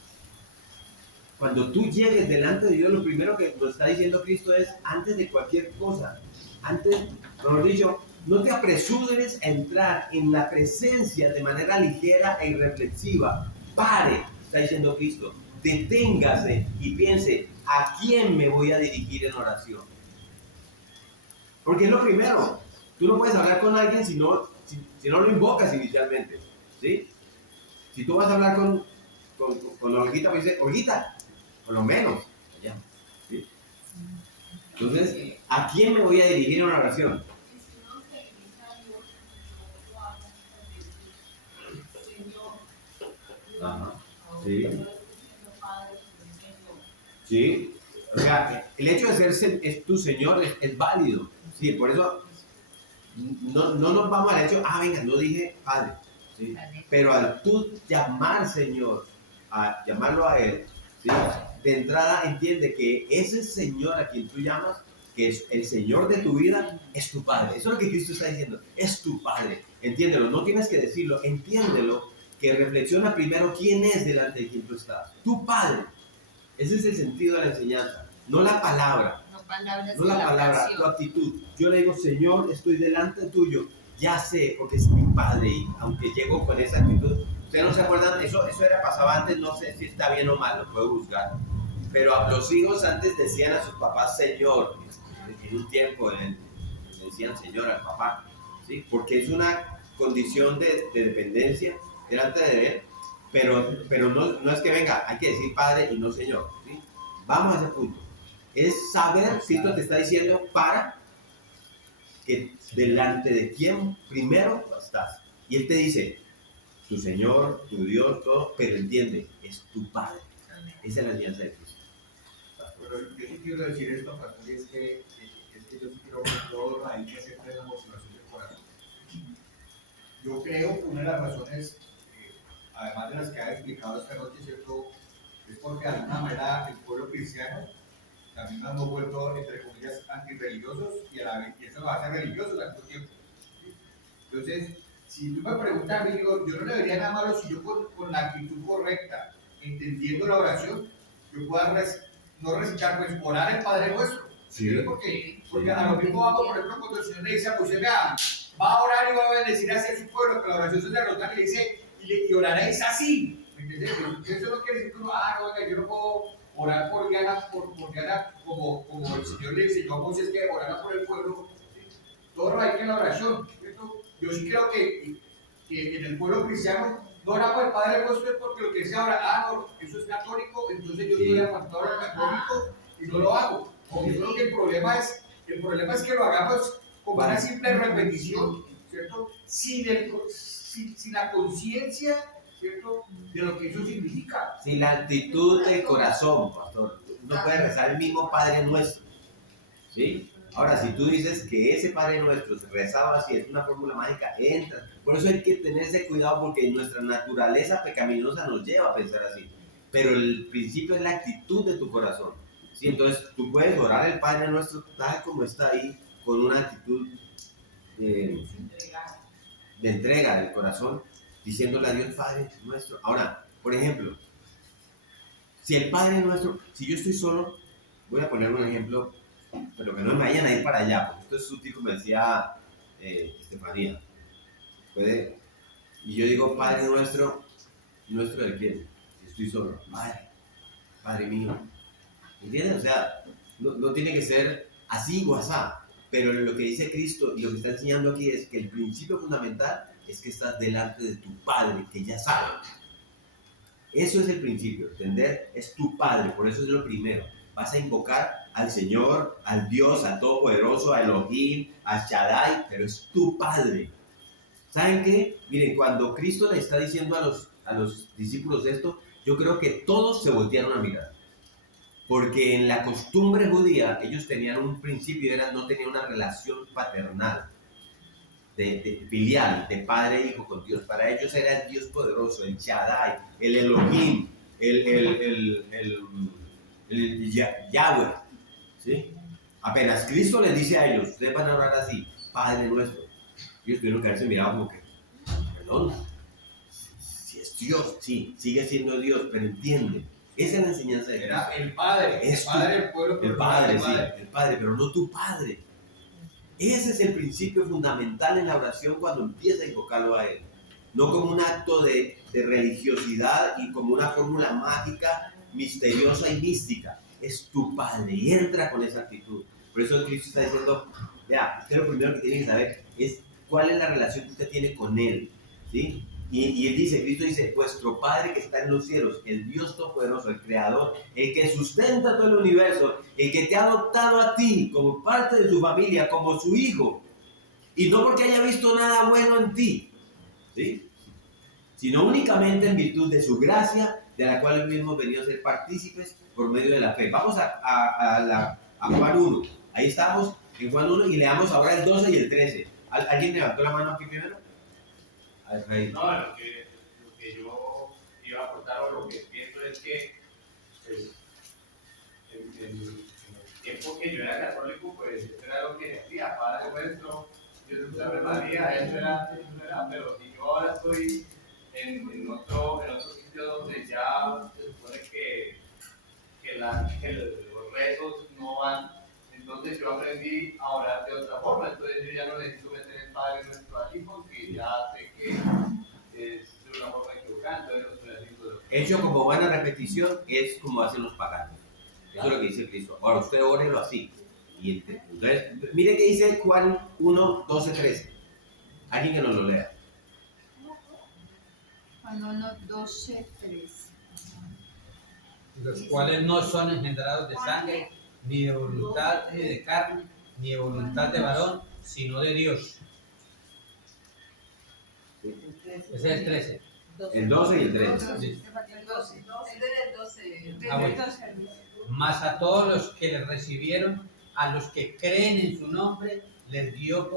Cuando tú llegues delante de Dios, lo primero que nos está diciendo Cristo es, antes de cualquier cosa, antes, mejor dicho, no te apresures a entrar en la presencia de manera ligera e irreflexiva. Pare, está diciendo Cristo. Deténgase y piense, ¿a quién me voy a dirigir en oración? Porque es lo primero. Tú no puedes hablar con alguien si no lo invocas inicialmente. ¿Sí? Si tú vas a hablar con Olguita, pues dice, Olguita, por lo menos. ¿Sí? Entonces, ¿a quién me voy a dirigir en una oración? Ajá. Sí. Sí. O sea, el hecho de ser es tu Señor es válido. Sí, por eso no nos vamos al hecho, venga, no dije Padre. ¿Sí? Pero al tú llamar Señor, a llamarlo a Él, ¿sí? De entrada entiende que ese Señor a quien tú llamas, que es el Señor de tu vida, es tu Padre. Eso es lo que Cristo está diciendo, es tu Padre. Entiéndelo, no tienes que decirlo, entiéndelo, que reflexiona primero quién es delante de quien tú estás. Tu Padre. Ese es el sentido de la enseñanza, no la palabra. No la palabra, tu actitud. Yo le digo, Señor, estoy delante tuyo. Ya sé, porque es mi Padre. Y aunque llego con esa actitud, ustedes no se acuerdan, eso pasaba antes, no sé si está bien o mal, lo puedo juzgar. Pero a los hijos antes decían a sus papás Señor. En un tiempo le decían Señor al papá. ¿Sí? Porque es una condición de dependencia delante de Él. Pero no es que venga, hay que decir Padre y no Señor. ¿Sí? Vamos a ese punto. Es saber, Cristo te está diciendo, para que delante de quién primero estás. Y Él te dice, tu Señor, tu Dios, todo, pero entiende, es tu Padre. Esa es la enseñanza de Cristo. Pero yo sí quiero decir esto, pastor, es que yo sí creo que todo hay que hacer la motivación del corazón. Yo creo que una de las razones, además de las que ha explicado esta noche, ¿cierto?, es porque de alguna manera el pueblo cristiano también nos hemos vuelto, entre comillas, antirreligiosos y a la vez, y eso nos hace religiosos al mismo tiempo. Entonces, si tú me preguntas a mí, digo, yo no debería nada malo si yo con la actitud correcta, entendiendo la oración, yo pueda no recitar, pues orar el Padre Nuestro. Sí. Porque a lo mismo vamos, por ejemplo, cuando el Señor le dice a Moisés, vea, va a orar y va a bendecir hacia su pueblo, que la oración sacerdotal le dice, y oraréis así. ¿Me entiendes? Eso no quiere decir que uno, yo no puedo orar por Diana, como el Señor le enseñó a Moisés que orara por el pueblo. Todo radica en la oración, ¿cierto? Yo sí creo que en el pueblo cristiano no oramos el Padre Nuestro porque lo que dice ahora, no, eso es católico, entonces yo estoy apartado al católico y no lo hago. Yo creo que el problema es que lo hagamos como una simple repetición, ¿cierto? Sin la conciencia, ¿cierto?, de lo que eso significa. Sin la actitud del corazón, pastor. No puedes rezar el mismo Padre Nuestro. ¿Sí? Ahora, si tú dices que ese Padre Nuestro se rezaba así, es una fórmula mágica, entra. Por eso hay que tener ese cuidado porque nuestra naturaleza pecaminosa nos lleva a pensar así. Pero el principio es la actitud de tu corazón. ¿Sí? Entonces, tú puedes orar el Padre Nuestro tal como está ahí, con una actitud de entrega del corazón, diciéndole a Dios Padre Nuestro. Ahora, por ejemplo, si el Padre Nuestro, si yo estoy solo, voy a poner un ejemplo, pero que no me vayan a ir para allá, porque esto es útil, como decía Estefanía. Y yo digo, Padre Nuestro, ¿nuestro de quién? Si estoy solo, Padre mío. ¿Entiendes? O sea, no tiene que ser así o asá, pero lo que dice Cristo y lo que está enseñando aquí es que el principio fundamental es que estás delante de tu Padre, que ya sabe. Eso es el principio, entender, es tu Padre, por eso es lo primero. Vas a invocar al Señor, al Dios, al Todopoderoso, a Elohim, a Shaddai, pero es tu Padre. ¿Saben qué? Miren, cuando Cristo le está diciendo a los discípulos esto, yo creo que todos se voltearon a mirar. Porque en la costumbre judía, ellos tenían un principio, no tenían una relación paternal, de filial, de padre e hijo con Dios. Para ellos era el Dios poderoso, el Shaddai, el Elohim, el Yahweh. ¿Sí? Apenas Cristo les dice a ellos, ustedes van a orar así, Padre Nuestro. Ellos tuvieron que haberse mirado como que, perdón, si es Dios, sí, sigue siendo Dios, pero entiende. Esa es la enseñanza de Cristo. Era el Padre, el Padre del pueblo. El Padre, sí, el Padre, pero no tu Padre. Ese es el principio fundamental en la oración cuando empieza a invocarlo a Él. No como un acto de religiosidad y como una fórmula mágica, misteriosa y mística. Es tu Padre y entra con esa actitud. Por eso Cristo está diciendo, vea, usted lo primero que tiene que saber es cuál es la relación que usted tiene con Él. ¿Sí? Y él dice, Cristo dice, vuestro Padre que está en los cielos, el Dios Todopoderoso, el Creador, el que sustenta todo el universo, el que te ha adoptado a ti como parte de su familia, como su hijo, y no porque haya visto nada bueno en ti, ¿sí? Sino únicamente en virtud de su gracia, de la cual mismo venido a ser partícipes por medio de la fe. Vamos a Juan 1, ahí estamos en Juan 1 y leamos ahora el 12 y el 13. ¿Alguien levantó la mano aquí primero? Ahí. No, lo que yo iba a aportar o lo que pienso es que pues, en el tiempo que yo era católico, pues eso era lo que decía, Padre nuestro, Dios te salve María, eso era, pero si yo ahora estoy en otro sitio donde ya se supone que los rezos no van, entonces yo aprendí a orar de otra forma, entonces yo ya no necesito meter el Padre nuestro allí porque ya sé que es de una forma equivocada, entonces lo estoy haciendo de Hecho como buena repetición es como hacen los paganos. Eso es lo que dice Cristo. Ahora usted órelo así. Y entonces, mire que dice Juan 1, 12, 13. Alguien que nos lo lea. Juan 1, 12, 13. Los cuales no son engendrados de sangre, ni de voluntad ni de carne, ni de voluntad de varón, sino de Dios. Ese es el 13. El 12 y el 13. Sí. El 12. El 12. Bueno. Mas a todos los que le recibieron, a los que creen en su nombre, les dio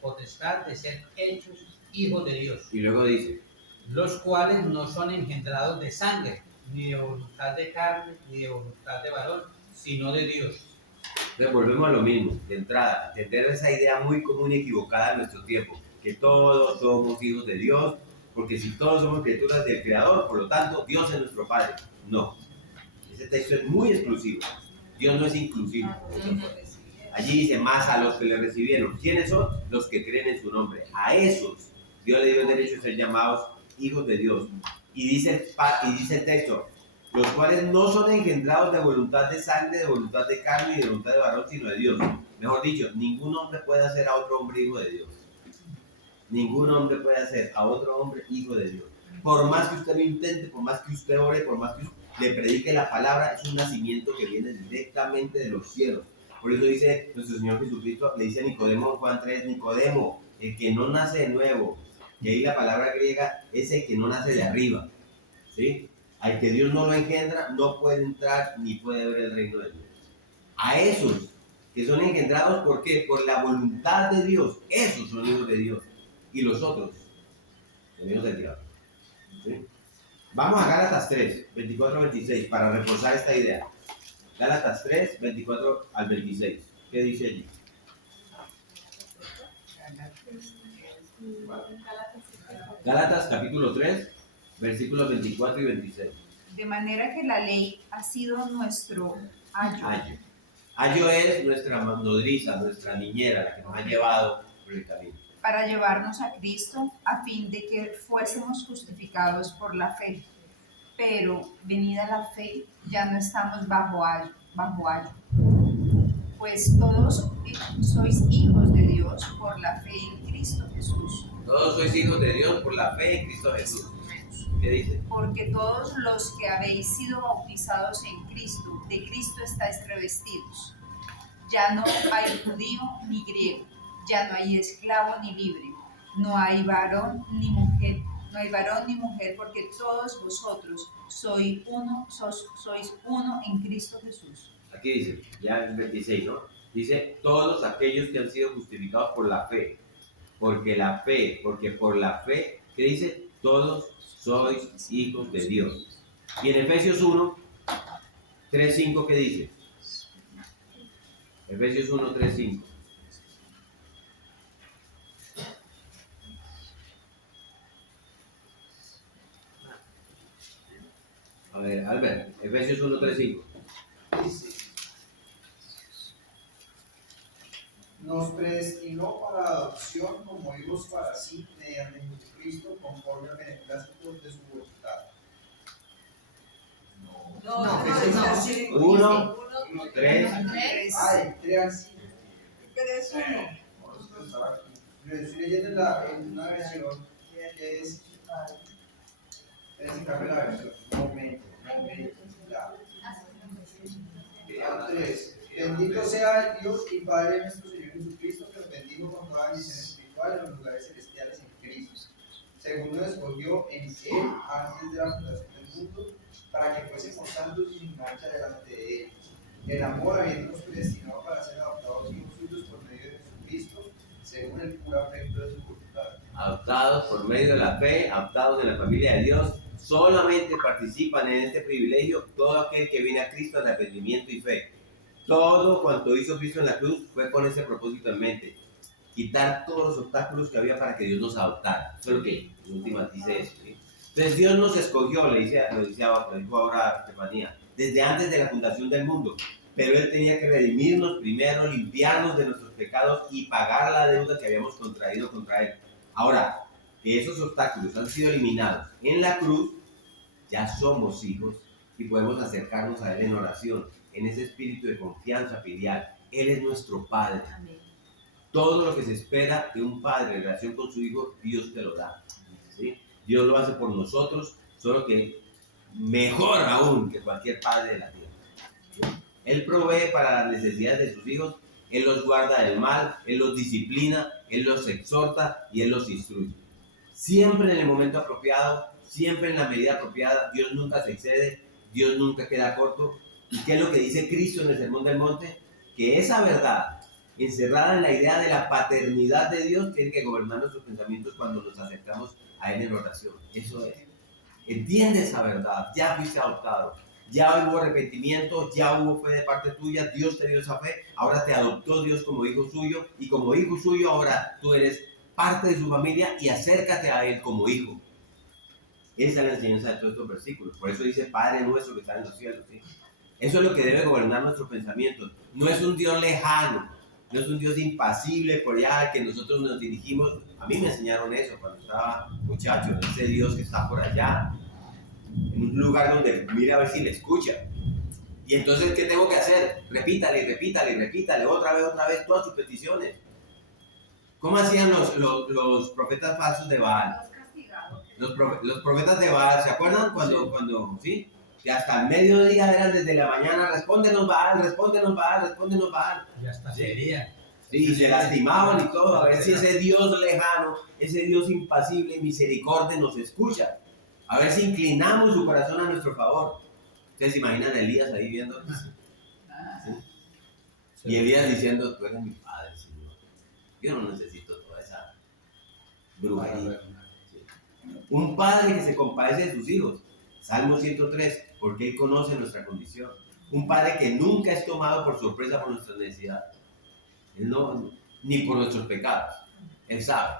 potestad de ser hechos hijos de Dios, Y luego dice, los cuales no son engendrados de sangre, ni de voluntad de carne, ni de voluntad de varón, sino de Dios. entonces volvemos a lo mismo, de entrada, entender esa idea muy común y equivocada en nuestro tiempo, que todos somos hijos de Dios, porque si todos somos criaturas del Creador, por lo tanto, Dios es nuestro Padre. No, ese texto es muy exclusivo, Dios no es inclusivo. Allí dice, más a los que le recibieron. ¿Quiénes son? Los que creen en su nombre. A esos Dios le dio el derecho de ser llamados hijos de Dios. Y dice el texto, los cuales no son engendrados de voluntad de sangre, de voluntad de carne y de voluntad de varón, sino de Dios. Mejor dicho, ningún hombre puede hacer a otro hombre hijo de Dios. Ningún hombre puede hacer a otro hombre hijo de Dios. Por más que usted lo intente, por más que usted ore, por más que usted le predique la palabra, es un nacimiento que viene directamente de los cielos. Por eso dice nuestro Señor Jesucristo, le dice a Nicodemo en Juan 3, Nicodemo, el que no nace de nuevo, y ahí la palabra griega es el que no nace de arriba, ¿sí? Al que Dios no lo engendra, no puede entrar ni puede ver el reino de Dios. A esos que son engendrados, ¿por qué? Por la voluntad de Dios, esos son hijos de Dios, y los otros son hijos del diablo, ¿sí? Vamos a Gálatas 3, 24-26, para reforzar esta idea. Gálatas 3, 24 al 26. ¿Qué dice allí? Gálatas capítulo 3, versículos 24 y 26. De manera que la ley ha sido nuestro ayo. Ayo. Ayo es nuestra nodriza, nuestra niñera, la que nos ha llevado por el camino. Para llevarnos a Cristo a fin de que fuésemos justificados por la fe. Pero venida la fe, ya no estamos bajo ayo. Pues todos sois hijos de Dios por la fe en Cristo Jesús. Todos sois hijos de Dios por la fe en Cristo Jesús. ¿Qué dice? Porque todos los que habéis sido bautizados en Cristo, de Cristo estáis revestidos. Ya no hay judío ni griego, ya no hay esclavo ni libre, no hay varón ni mujer, porque todos vosotros sois uno en Cristo Jesús. Aquí dice, ya en 26, ¿no? Dice, todos aquellos que han sido justificados por la fe. Porque por la fe, ¿qué dice? Todos sois hijos de Dios. Y en Efesios 1, 3, 5, ¿qué dice? Efesios 1, 3, 5. A ver, Albert, Efesios 1, 3, 5. nos predestinó para la adopción como hijos para sí mediante Jesucristo conforme al beneplácito de su voluntad. No, Efesios está no. así. 1, Uno, 3. Ay, tres. pero es uno. Yo estoy leyendo en una versión que es cambia la versión. Momento. Tres. Bendito sea el Dios y Padre de nuestro Señor Jesucristo, que nos bendijo con toda bendición espiritual en los lugares celestiales en Cristo. Según nos escogió en Él antes de la fundación del mundo, para que fuésemos santos y sin mancha delante de Él. El amor, habiéndonos predestinado para ser adoptados hijos suyos por medio de Jesucristo, según el puro afecto de su voluntad. Adoptados por medio de la fe, adoptados en la familia de Dios, solamente participan en este privilegio todo aquel que viene a Cristo en arrepentimiento y fe. Todo cuanto hizo Cristo en la cruz fue con ese propósito en mente. Quitar todos los obstáculos que había para que Dios nos adoptara. Eso es lo que en últimas dice eso. ¿Sí? Entonces Dios nos escogió, lo dijo ahora Estefanía, desde antes de la fundación del mundo. Pero Él tenía que redimirnos primero, limpiarnos de nuestros pecados y pagar la deuda que habíamos contraído contra Él. Ahora, que esos obstáculos han sido eliminados en la cruz, ya somos hijos y podemos acercarnos a Él en oración, en ese espíritu de confianza filial. Él es nuestro Padre. Amén. Todo lo que se espera de un padre en relación con su hijo, Dios te lo da. ¿Sí? Dios lo hace por nosotros, solo que mejor aún que cualquier padre de la tierra. ¿Sí? Él provee para las necesidades de sus hijos, Él los guarda del mal, Él los disciplina, Él los exhorta y Él los instruye. Siempre en el momento apropiado, siempre en la medida apropiada. Dios nunca se excede, Dios nunca queda corto. ¿Y qué es lo que dice Cristo en el Sermón del Monte? Que esa verdad, encerrada en la idea de la paternidad de Dios, tiene que gobernar nuestros pensamientos cuando nos acercamos a Él en oración. Eso es. Entiende esa verdad. Ya fuiste adoptado. Ya hubo arrepentimiento, ya hubo fe de parte tuya. Dios te dio esa fe. Ahora te adoptó Dios como hijo suyo. Y como hijo suyo, ahora tú eres parte de su familia y acércate a Él como hijo. Esa es la enseñanza de todos estos versículos. Por eso dice Padre nuestro que está en los cielos. ¿Sí? Eso es lo que debe gobernar nuestros pensamientos. No es un Dios lejano. No es un Dios impasible por allá al que nosotros nos dirigimos. A mí me enseñaron eso cuando estaba muchacho, ese Dios que está por allá, en un lugar donde mira a ver si le escucha. Y entonces, ¿qué tengo que hacer? Repítale, repítale, repítale, otra vez, todas sus peticiones. ¿Cómo hacían los profetas falsos de Baal? Los profetas de Baal, ¿se acuerdan? Cuando ¿sí? Que hasta el mediodía eran desde la mañana, respóndenos Baal, respóndenos Baal, respóndenos Baal. Y hasta sería. Sí, y se lastimaban y todo, a ver si ese Dios lejano, ese Dios impasible, misericordia nos escucha. A ver si inclinamos su corazón a nuestro favor. ¿Ustedes se imaginan a Elías ahí viendo? ¿Sí? Y Elías diciendo, tú eres mi padre, Señor. Yo no necesito toda esa brujería. ¿Sí? Un padre que se compadece de sus hijos. Salmo 103, porque Él conoce nuestra condición. Un padre que nunca es tomado por sorpresa por nuestras necesidades. Él no, ni por nuestros pecados. Él sabe.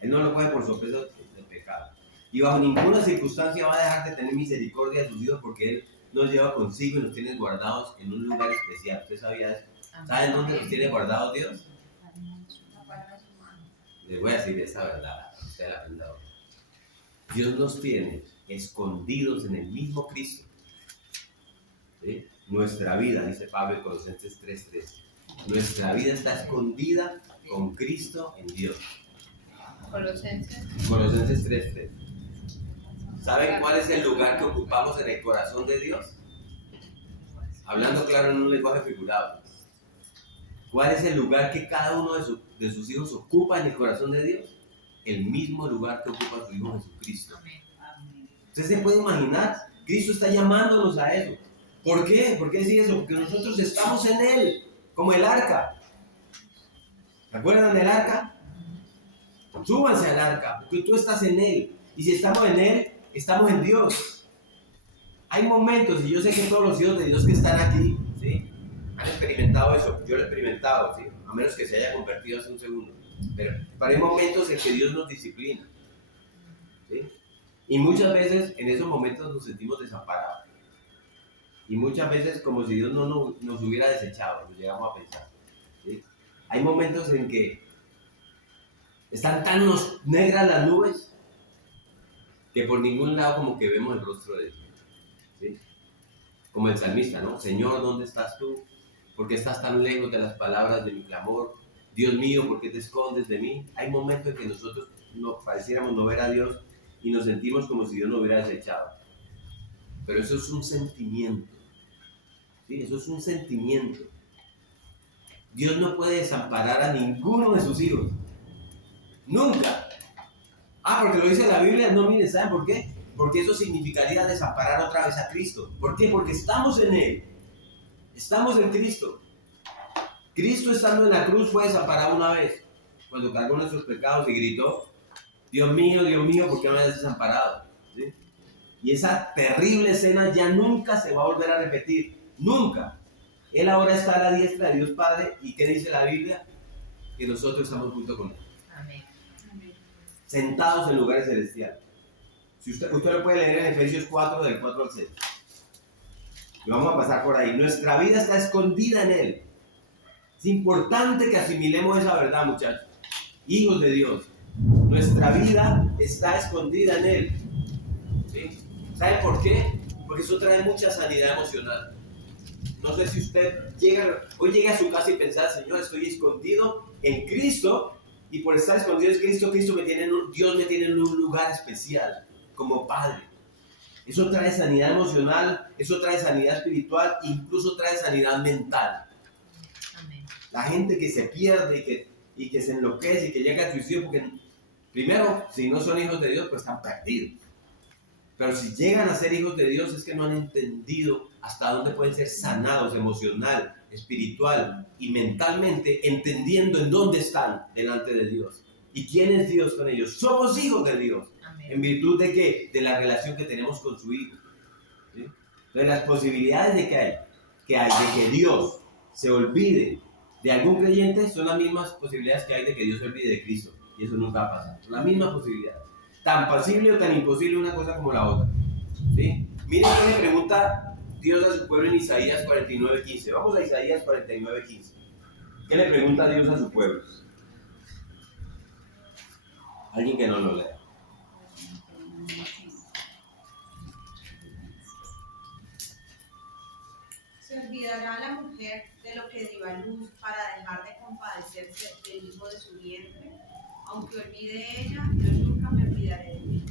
Él no lo coge por sorpresa del pecado. Y bajo ninguna circunstancia va a dejar de tener misericordia de sus hijos porque Él nos lleva consigo y nos tiene guardados en un lugar especial. ¿Usted sabía eso? ¿Saben dónde nos tiene guardados Dios? Les voy a decir esta verdad. Usted la aprenda hoy. Dios nos tiene escondidos en el mismo Cristo. ¿Sí? Nuestra vida, dice Pablo en Colosenses 3:13. Nuestra vida está escondida con Cristo en Dios. Colosenses. Colosenses 3:3. ¿Saben cuál es el lugar que ocupamos en el corazón de Dios? Hablando claro en un lenguaje figurado. ¿Cuál es el lugar que cada uno de sus hijos ocupa en el corazón de Dios? El mismo lugar que ocupa su Hijo Jesucristo. ¿Usted se puede imaginar? Cristo está llamándonos a eso. ¿Por qué? ¿Por qué decir eso? Porque nosotros estamos en Él, como el arca. ¿Se acuerdan del arca? Súbanse al arca, porque tú estás en Él. Y si estamos en Él, estamos en Dios. Hay momentos, y yo sé que todos los hijos de Dios que están aquí, ¿sí? Han experimentado eso. Yo lo he experimentado, ¿sí? A menos que se haya convertido hace un segundo. Pero hay momentos en que Dios nos disciplina, ¿sí? Y muchas veces en esos momentos nos sentimos desamparados. Y muchas veces como si Dios no nos hubiera desechado, nos llegamos a pensar, ¿sí? Hay momentos en que están tan negras las nubes que por ningún lado como que vemos el rostro de Dios. ¿Sí? Como el salmista, ¿no? Señor, ¿dónde estás tú? ¿Por qué estás tan lejos de las palabras de mi clamor? Dios mío, ¿por qué te escondes de mí? Hay momentos en que nosotros pareciéramos no ver a Dios y nos sentimos como si Dios nos hubiera desechado. Pero eso es un sentimiento. ¿Sí? Eso es un sentimiento. Dios no puede desamparar a ninguno de sus hijos. Nunca. Porque lo dice la Biblia. No, miren, ¿saben por qué? Porque eso significaría desamparar otra vez a Cristo. ¿Por qué? Porque estamos en Él. Estamos en Cristo. Cristo estando en la cruz fue desamparado una vez, cuando cargó nuestros pecados y gritó, Dios mío, ¿por qué me has desamparado? ¿Sí? Y esa terrible escena ya nunca se va a volver a repetir. Nunca. Él ahora está a la diestra de Dios Padre. ¿Y qué dice la Biblia? Que nosotros estamos junto con Él. Amén. Sentados en lugares celestiales. Si usted lo puede leer en Efesios 4, del 4 al 6. Y vamos a pasar por ahí. Nuestra vida está escondida en Él. Es importante que asimilemos esa verdad, muchachos. Hijos de Dios. Nuestra vida está escondida en Él. ¿Sí? ¿Saben por qué? Porque eso trae mucha sanidad emocional. No sé si usted hoy llega a su casa y piensa, Señor, estoy escondido en Cristo, y por estar escondido en Cristo, Dios me tiene en un lugar especial, como Padre. Eso trae sanidad emocional, eso trae sanidad espiritual, incluso trae sanidad mental. Amén. La gente que se pierde y que se enloquece y que llega al suicidio, porque primero, si no son hijos de Dios, pues están perdidos. Pero si llegan a ser hijos de Dios, es que no han entendido hasta dónde pueden ser sanados emocional, espiritual y mentalmente, entendiendo en dónde están delante de Dios. ¿Y quién es Dios con ellos? Somos hijos de Dios. Amén. ¿En virtud de qué? De la relación que tenemos con su Hijo. ¿Sí? De las posibilidades de que hay de que Dios se olvide de algún creyente son las mismas posibilidades que hay de que Dios se olvide de Cristo. Y eso nunca va a pasar. Son las mismas posibilidades. Tan posible o tan imposible una cosa como la otra. ¿Sí? Miren qué le pregunta Dios a su pueblo en Isaías 49:15. Vamos a Isaías 49:15. ¿Qué le pregunta Dios a su pueblo? Alguien que no lo lea. Se olvidará la mujer de lo que dio a luz para dejar de compadecerse del hijo de su vientre. Aunque olvide ella, yo nunca me olvidaré de ti.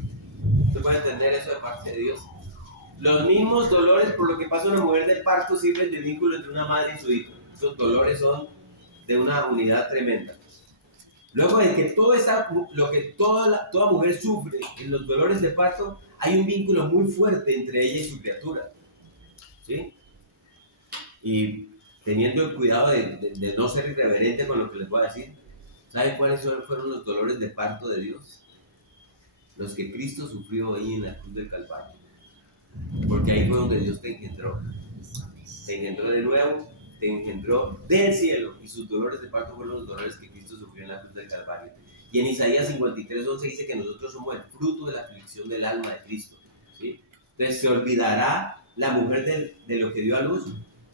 ¿Usted puede entender eso de parte de Dios? Los mismos dolores por lo que pasa una mujer de parto sirven de vínculo entre una madre y su hijo. Esos dolores son de una unidad tremenda. Luego de que toda mujer sufre en los dolores de parto, hay un vínculo muy fuerte entre ella y su criatura. ¿Sí? Y teniendo el cuidado de no ser irreverente con lo que les voy a decir, ¿saben cuáles fueron los dolores de parto de Dios? Los que Cristo sufrió ahí en la cruz del Calvario. Porque ahí fue donde Dios te engendró. Te engendró de nuevo, te engendró del cielo. Y sus dolores de parto fueron los dolores que Cristo sufrió en la cruz del Calvario. Y en Isaías 53:11 dice que nosotros somos el fruto de la aflicción del alma de Cristo. ¿Sí? Entonces se olvidará la mujer de lo que dio a luz.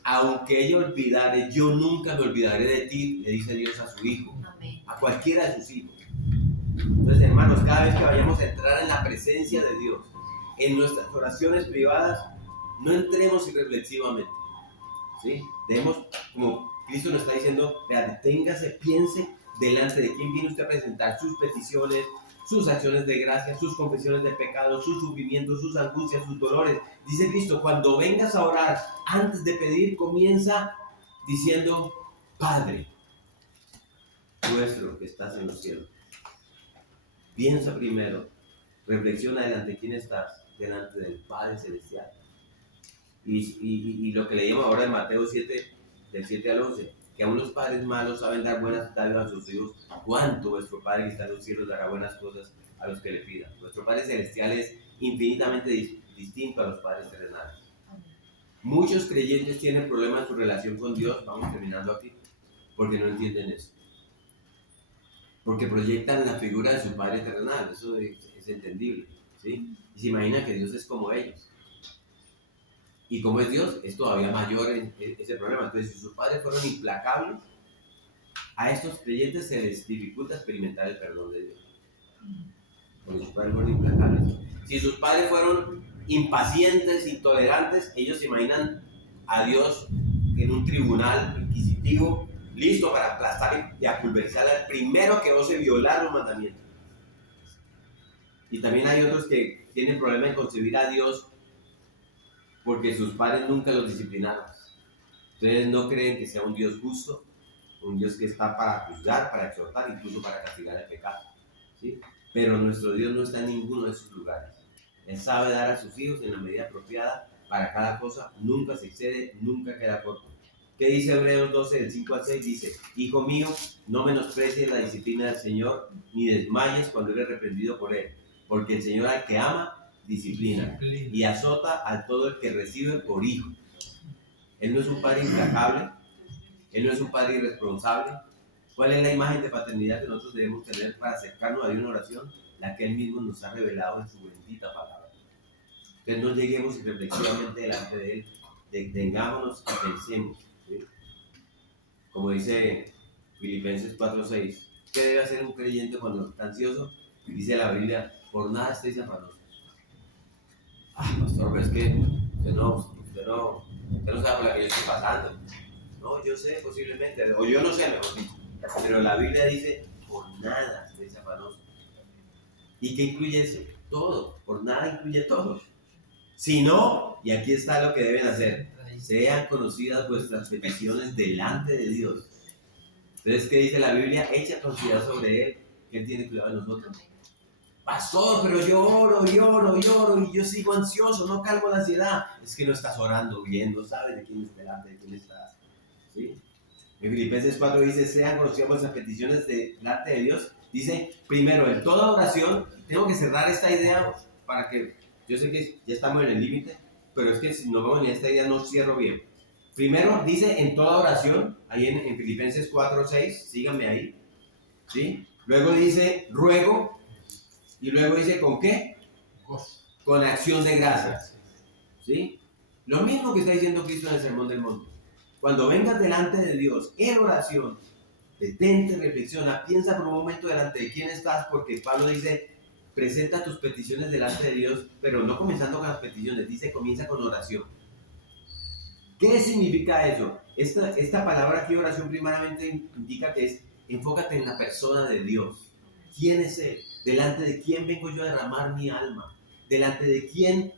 Aunque ella olvidare, yo nunca me olvidaré de ti, le dice Dios a su hijo. Amén. A cualquiera de sus hijos. Entonces, hermanos, cada vez que vayamos a entrar en la presencia de Dios, en nuestras oraciones privadas, no entremos irreflexivamente. ¿Sí? Debemos, como Cristo nos está diciendo, vea, deténgase, piense delante de quién viene usted a presentar sus peticiones, sus acciones de gracia, sus confesiones de pecado, sus sufrimientos, sus angustias, sus dolores. Dice Cristo, cuando vengas a orar, antes de pedir, comienza diciendo, Padre nuestro que estás en los cielos. Piensa primero, reflexiona delante de quién estás, delante del Padre Celestial. Y lo que leíamos ahora en Mateo 7, del 7 al 11, que aún los padres malos saben dar buenas dádivas a sus hijos, ¿cuánto vuestro Padre que está en los cielos dará buenas cosas a los que le pidan? Nuestro Padre Celestial es infinitamente distinto a los padres terrenales. Muchos creyentes tienen problemas en su relación con Dios, vamos terminando aquí, porque no entienden eso. Porque proyectan la figura de su Padre terrenal, eso es entendible, ¿sí? Y se imagina que Dios es como ellos. Y como es Dios, es todavía mayor ese problema. Entonces, si sus padres fueron implacables, A estos creyentes se les dificulta experimentar el perdón de Dios. Porque sus padres fueron implacables. Si sus padres fueron impacientes, intolerantes, ellos se imaginan a Dios en un tribunal inquisitivo, listo para aplastar y a pulverizar al primero que ose violar los mandamientos. Y también hay otros que tienen problema en concebir a Dios porque sus padres nunca los disciplinaron. Entonces no creen que sea un Dios justo, un Dios que está para juzgar, para exhortar, incluso para castigar el pecado, ¿sí? Pero nuestro Dios no está en ninguno de esos lugares. Él sabe dar a sus hijos en la medida apropiada para cada cosa, nunca se excede, nunca queda corto. ¿Qué dice Hebreos 12, del 5 al 6? Dice: hijo mío, no menosprecies la disciplina del Señor, ni desmayes cuando eres reprendido por Él, porque el Señor al que ama, disciplina, y azota a todo el que recibe por hijo. Él no es un padre implacable, Él no es un padre irresponsable. ¿Cuál es la imagen de paternidad que nosotros debemos tener para acercarnos a Dios en oración? La que Él mismo nos ha revelado en su bendita palabra. Entonces no lleguemos irreflexivamente delante de Él, detengámonos y pensemos, ¿sí? Como dice Filipenses 4:6, ¿qué debe hacer un creyente cuando está ansioso? Dice la Biblia: por nada estéis afanosos. Pastor, pero es que usted no sabe por la que yo estoy pasando. No, yo sé posiblemente, o yo no sé, mejor dicho. Pero la Biblia dice: por nada estéis afanosos. ¿Y qué incluye eso? Todo. Por nada incluye todo. Si no, y aquí está lo que deben hacer: sean conocidas vuestras peticiones delante de Dios. Entonces, ¿qué dice la Biblia? Echa tu ansiedad sobre Él, que Él tiene cuidado de nosotros. Pastor, pero yo oro y yo sigo ansioso, no calmo la ansiedad. Es que no estás orando bien, no sabes de quién es delante, de quién estás, ¿sí? En Filipenses 4 dice: sean conocidas vuestras peticiones delante de Dios. Dice, primero, en toda oración. Tengo que cerrar esta idea para que, yo sé que ya estamos en el límite, pero es que si no vamos en esta idea no cierro bien. Primero dice en toda oración, ahí en Filipenses 4:6, síganme ahí, ¿sí? Luego dice ruego, y luego dice ¿con qué? Con acción de gracias, ¿sí? Lo mismo que está diciendo Cristo en el Sermón del Monte. Cuando vengas delante de Dios en oración, detente, reflexiona, piensa por un momento delante de quién estás, porque Pablo dice: presenta tus peticiones delante de Dios, pero no comenzando con las peticiones, dice comienza con oración. ¿Qué significa eso? Esta palabra aquí, oración, primariamente indica que es: enfócate en la persona de Dios. ¿Quién es Él? ¿Delante de quién vengo yo a derramar mi alma? ¿Delante de quién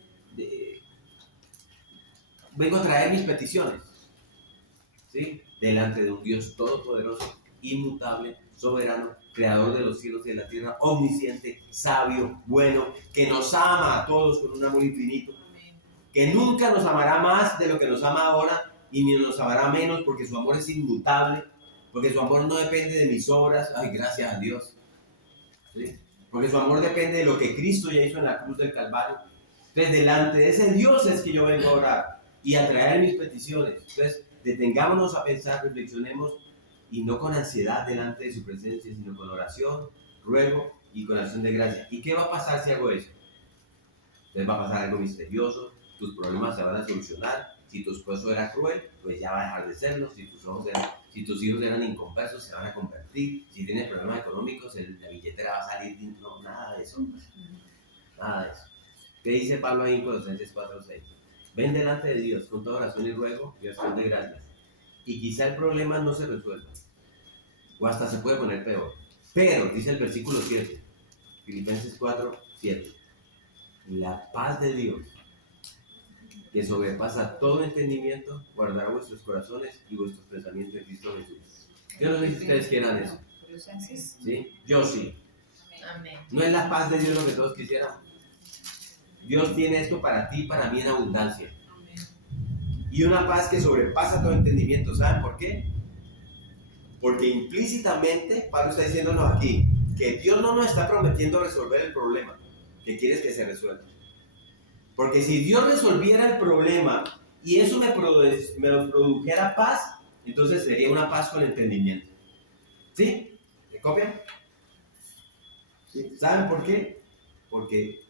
vengo a traer mis peticiones? ¿Sí? Delante de un Dios todopoderoso, inmutable, soberano, creador de los cielos y de la tierra, omnisciente, sabio, bueno, que nos ama a todos con un amor infinito, que nunca nos amará más de lo que nos ama ahora, y ni nos amará menos, porque su amor es inmutable, porque su amor no depende de mis obras. Ay, gracias a Dios, ¿sí? Porque su amor depende de lo que Cristo ya hizo en la cruz del Calvario. Entonces, delante de ese Dios es que yo vengo a orar y a traer mis peticiones. Entonces, detengámonos a pensar, reflexionemos, y no con ansiedad delante de su presencia, sino con oración, ruego y con acción de gracia. ¿Y qué va a pasar si hago eso? Entonces va a pasar algo misterioso, tus problemas se van a solucionar. Si tu esposo era cruel, pues ya va a dejar de serlo. Si tus hijos eran inconversos, se van a convertir. Si tienes problemas económicos, la billetera va a salir. No, nada de eso. Nada de eso. ¿Qué dice Pablo ahí en Colosenses 4:6? Ven delante de Dios con toda oración y ruego y acción de gracias. Y quizá el problema no se resuelva, o hasta se puede poner peor. Pero, dice el versículo 7, Filipenses 4:7, la paz de Dios, que sobrepasa todo entendimiento, guardará vuestros corazones y vuestros pensamientos en Cristo Jesús. Yo no sé si ustedes quieran eso. ¿Sí? Yo sí. Amén. No es la paz de Dios lo que todos quisiéramos. Dios tiene esto para ti y para mí en abundancia. Y una paz que sobrepasa todo entendimiento. ¿Saben por qué? Porque implícitamente Pablo está diciéndonos aquí que Dios no nos está prometiendo resolver el problema que quieres que se resuelva. Porque si Dios resolviera el problema y eso me produjera paz, entonces sería una paz con entendimiento. ¿Sí? ¿Me copian? ¿Sí? ¿Saben por qué? Porque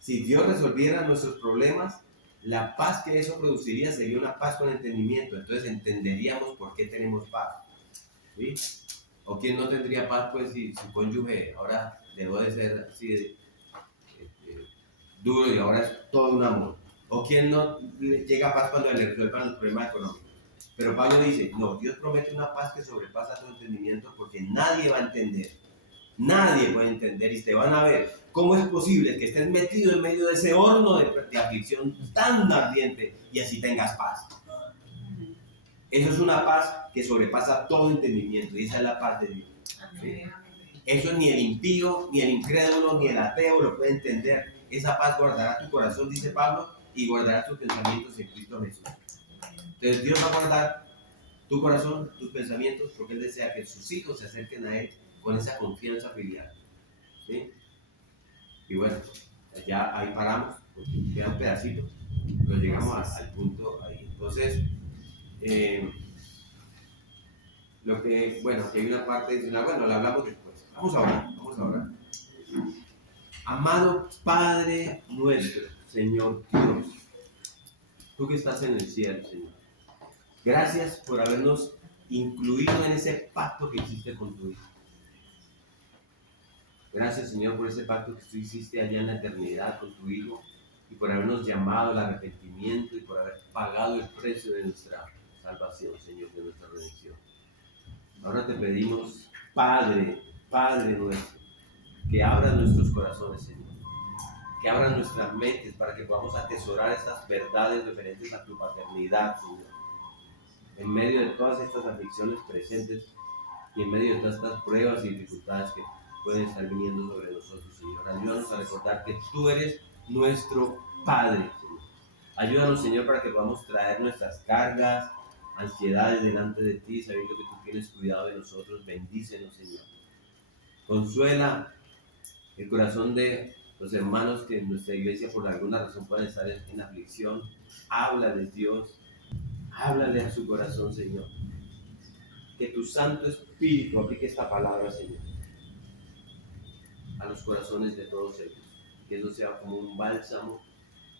si Dios resolviera nuestros problemas, la paz que eso produciría sería una paz con entendimiento. Entonces entenderíamos por qué tenemos paz. ¿Sí? ¿O quién no tendría paz pues si su cónyuge ahora dejó de ser así de duro y ahora es todo un amor? ¿O quién no le llega a paz cuando le resuelvan los problemas económicos? Pero Pablo dice, no, Dios promete una paz que sobrepasa todo entendimiento porque nadie va a entender. Nadie puede entender y te van a ver cómo es posible que estés metido en medio de ese horno de aflicción tan ardiente y así tengas paz. Eso es una paz que sobrepasa todo entendimiento y esa es la paz de Dios. ¿Sí? Eso ni el impío, ni el incrédulo, ni el ateo lo puede entender. Esa paz guardará tu corazón, dice Pablo, y guardará tus pensamientos en Cristo Jesús. Entonces Dios va a guardar tu corazón, tus pensamientos, porque Él desea que sus hijos se acerquen a Él con esa confianza filial. ¿Sí? Y bueno, ya ahí paramos, porque queda un pedacito, pero llegamos al punto ahí. Entonces, lo que, bueno, que hay una parte adicional, bueno, la hablamos después. Vamos a orar. Amado Padre nuestro, Señor Dios, tú que estás en el cielo, Señor, gracias por habernos incluido en ese pacto que hiciste con tu Hijo. Gracias, Señor, por ese pacto que tú hiciste allá en la eternidad con tu Hijo y por habernos llamado al arrepentimiento y por haber pagado el precio de nuestra salvación, Señor, de nuestra redención. Ahora te pedimos, Padre nuestro, que abra nuestros corazones, Señor, que abra nuestras mentes para que podamos atesorar estas verdades referentes a tu paternidad, Señor, en medio de todas estas aflicciones presentes y en medio de todas estas pruebas y dificultades que pueden estar viniendo sobre nosotros, Señor. Ayúdanos a recordar que tú eres nuestro Padre, Señor. Ayúdanos, Señor, para que podamos traer nuestras cargas, ansiedades delante de ti, sabiendo que tú tienes cuidado de nosotros. Bendícenos, Señor. Consuela el corazón de los hermanos que en nuestra iglesia por alguna razón pueden estar en aflicción. Háblales, Dios. Háblale a su corazón, Señor. Que tu Santo Espíritu aplique esta palabra, Señor, a los corazones de todos ellos. Que eso sea como un bálsamo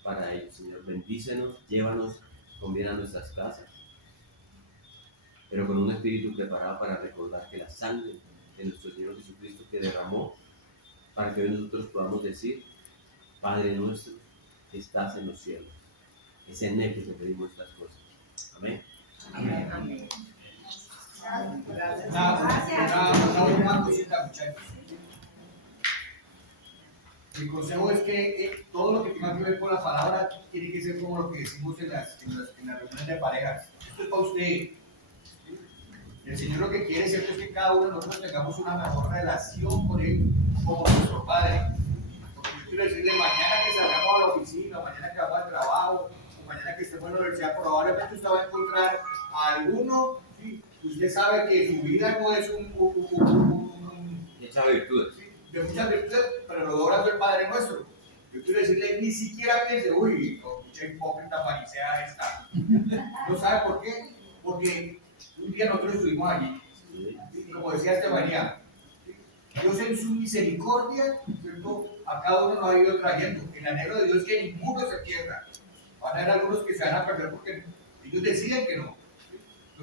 para ellos, Señor. Bendícenos, llévanos con bien a nuestras casas, pero con un espíritu preparado para recordar que la sangre de nuestro Señor Jesucristo que derramó para que hoy nosotros podamos decir, Padre nuestro, que estás en los cielos. Es en Él que te pedimos estas cosas. Amén. Amén. Amén. Gracias. Una última cosita, muchachos. Mi consejo es que todo lo que tenga que ver con la palabra tiene que ser como lo que decimos en las reuniones de parejas. Esto es para usted. El Señor lo que quiere, ¿cierto?, es que cada uno de nosotros tengamos una mejor relación con Él como nuestro Padre. Porque yo quiero decirle, mañana que salgamos a la oficina, mañana que vamos al trabajo, o mañana que estemos en la universidad, probablemente usted va a encontrar a alguno, ¿sí? Usted sabe que su vida no es Muchas virtudes. ¿sí?, de muchas virtudes, pero lo orando el Padre nuestro. Yo quiero decirle, ni siquiera piense, uy, mucha hipócrita farisea esta. ¿No sabe por qué? Porque un día nosotros estuvimos allí, y como decía Estefanía, Dios en su misericordia, ¿cierto?, a cada uno nos ha ido trayendo. El anhelo de Dios es que ninguno se pierda. Van a haber algunos que se van a perder porque ellos deciden que no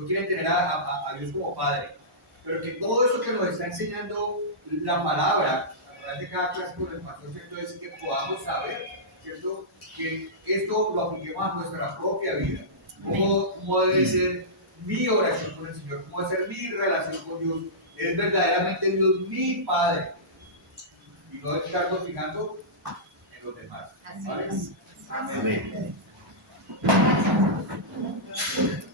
quieren tener a Dios como Padre. Pero que todo eso que nos está enseñando la palabra, a través de cada clase con el pastor, ¿cierto?, es que podamos saber, ¿cierto?, que esto lo apliquemos a nuestra propia vida. ¿Cómo debe ser mi oración con el Señor? ¿Cómo debe ser mi relación con Dios? Es verdaderamente Dios mi Padre. Y no estarnos fijando en los demás. ¿Vale? Amén. Amén.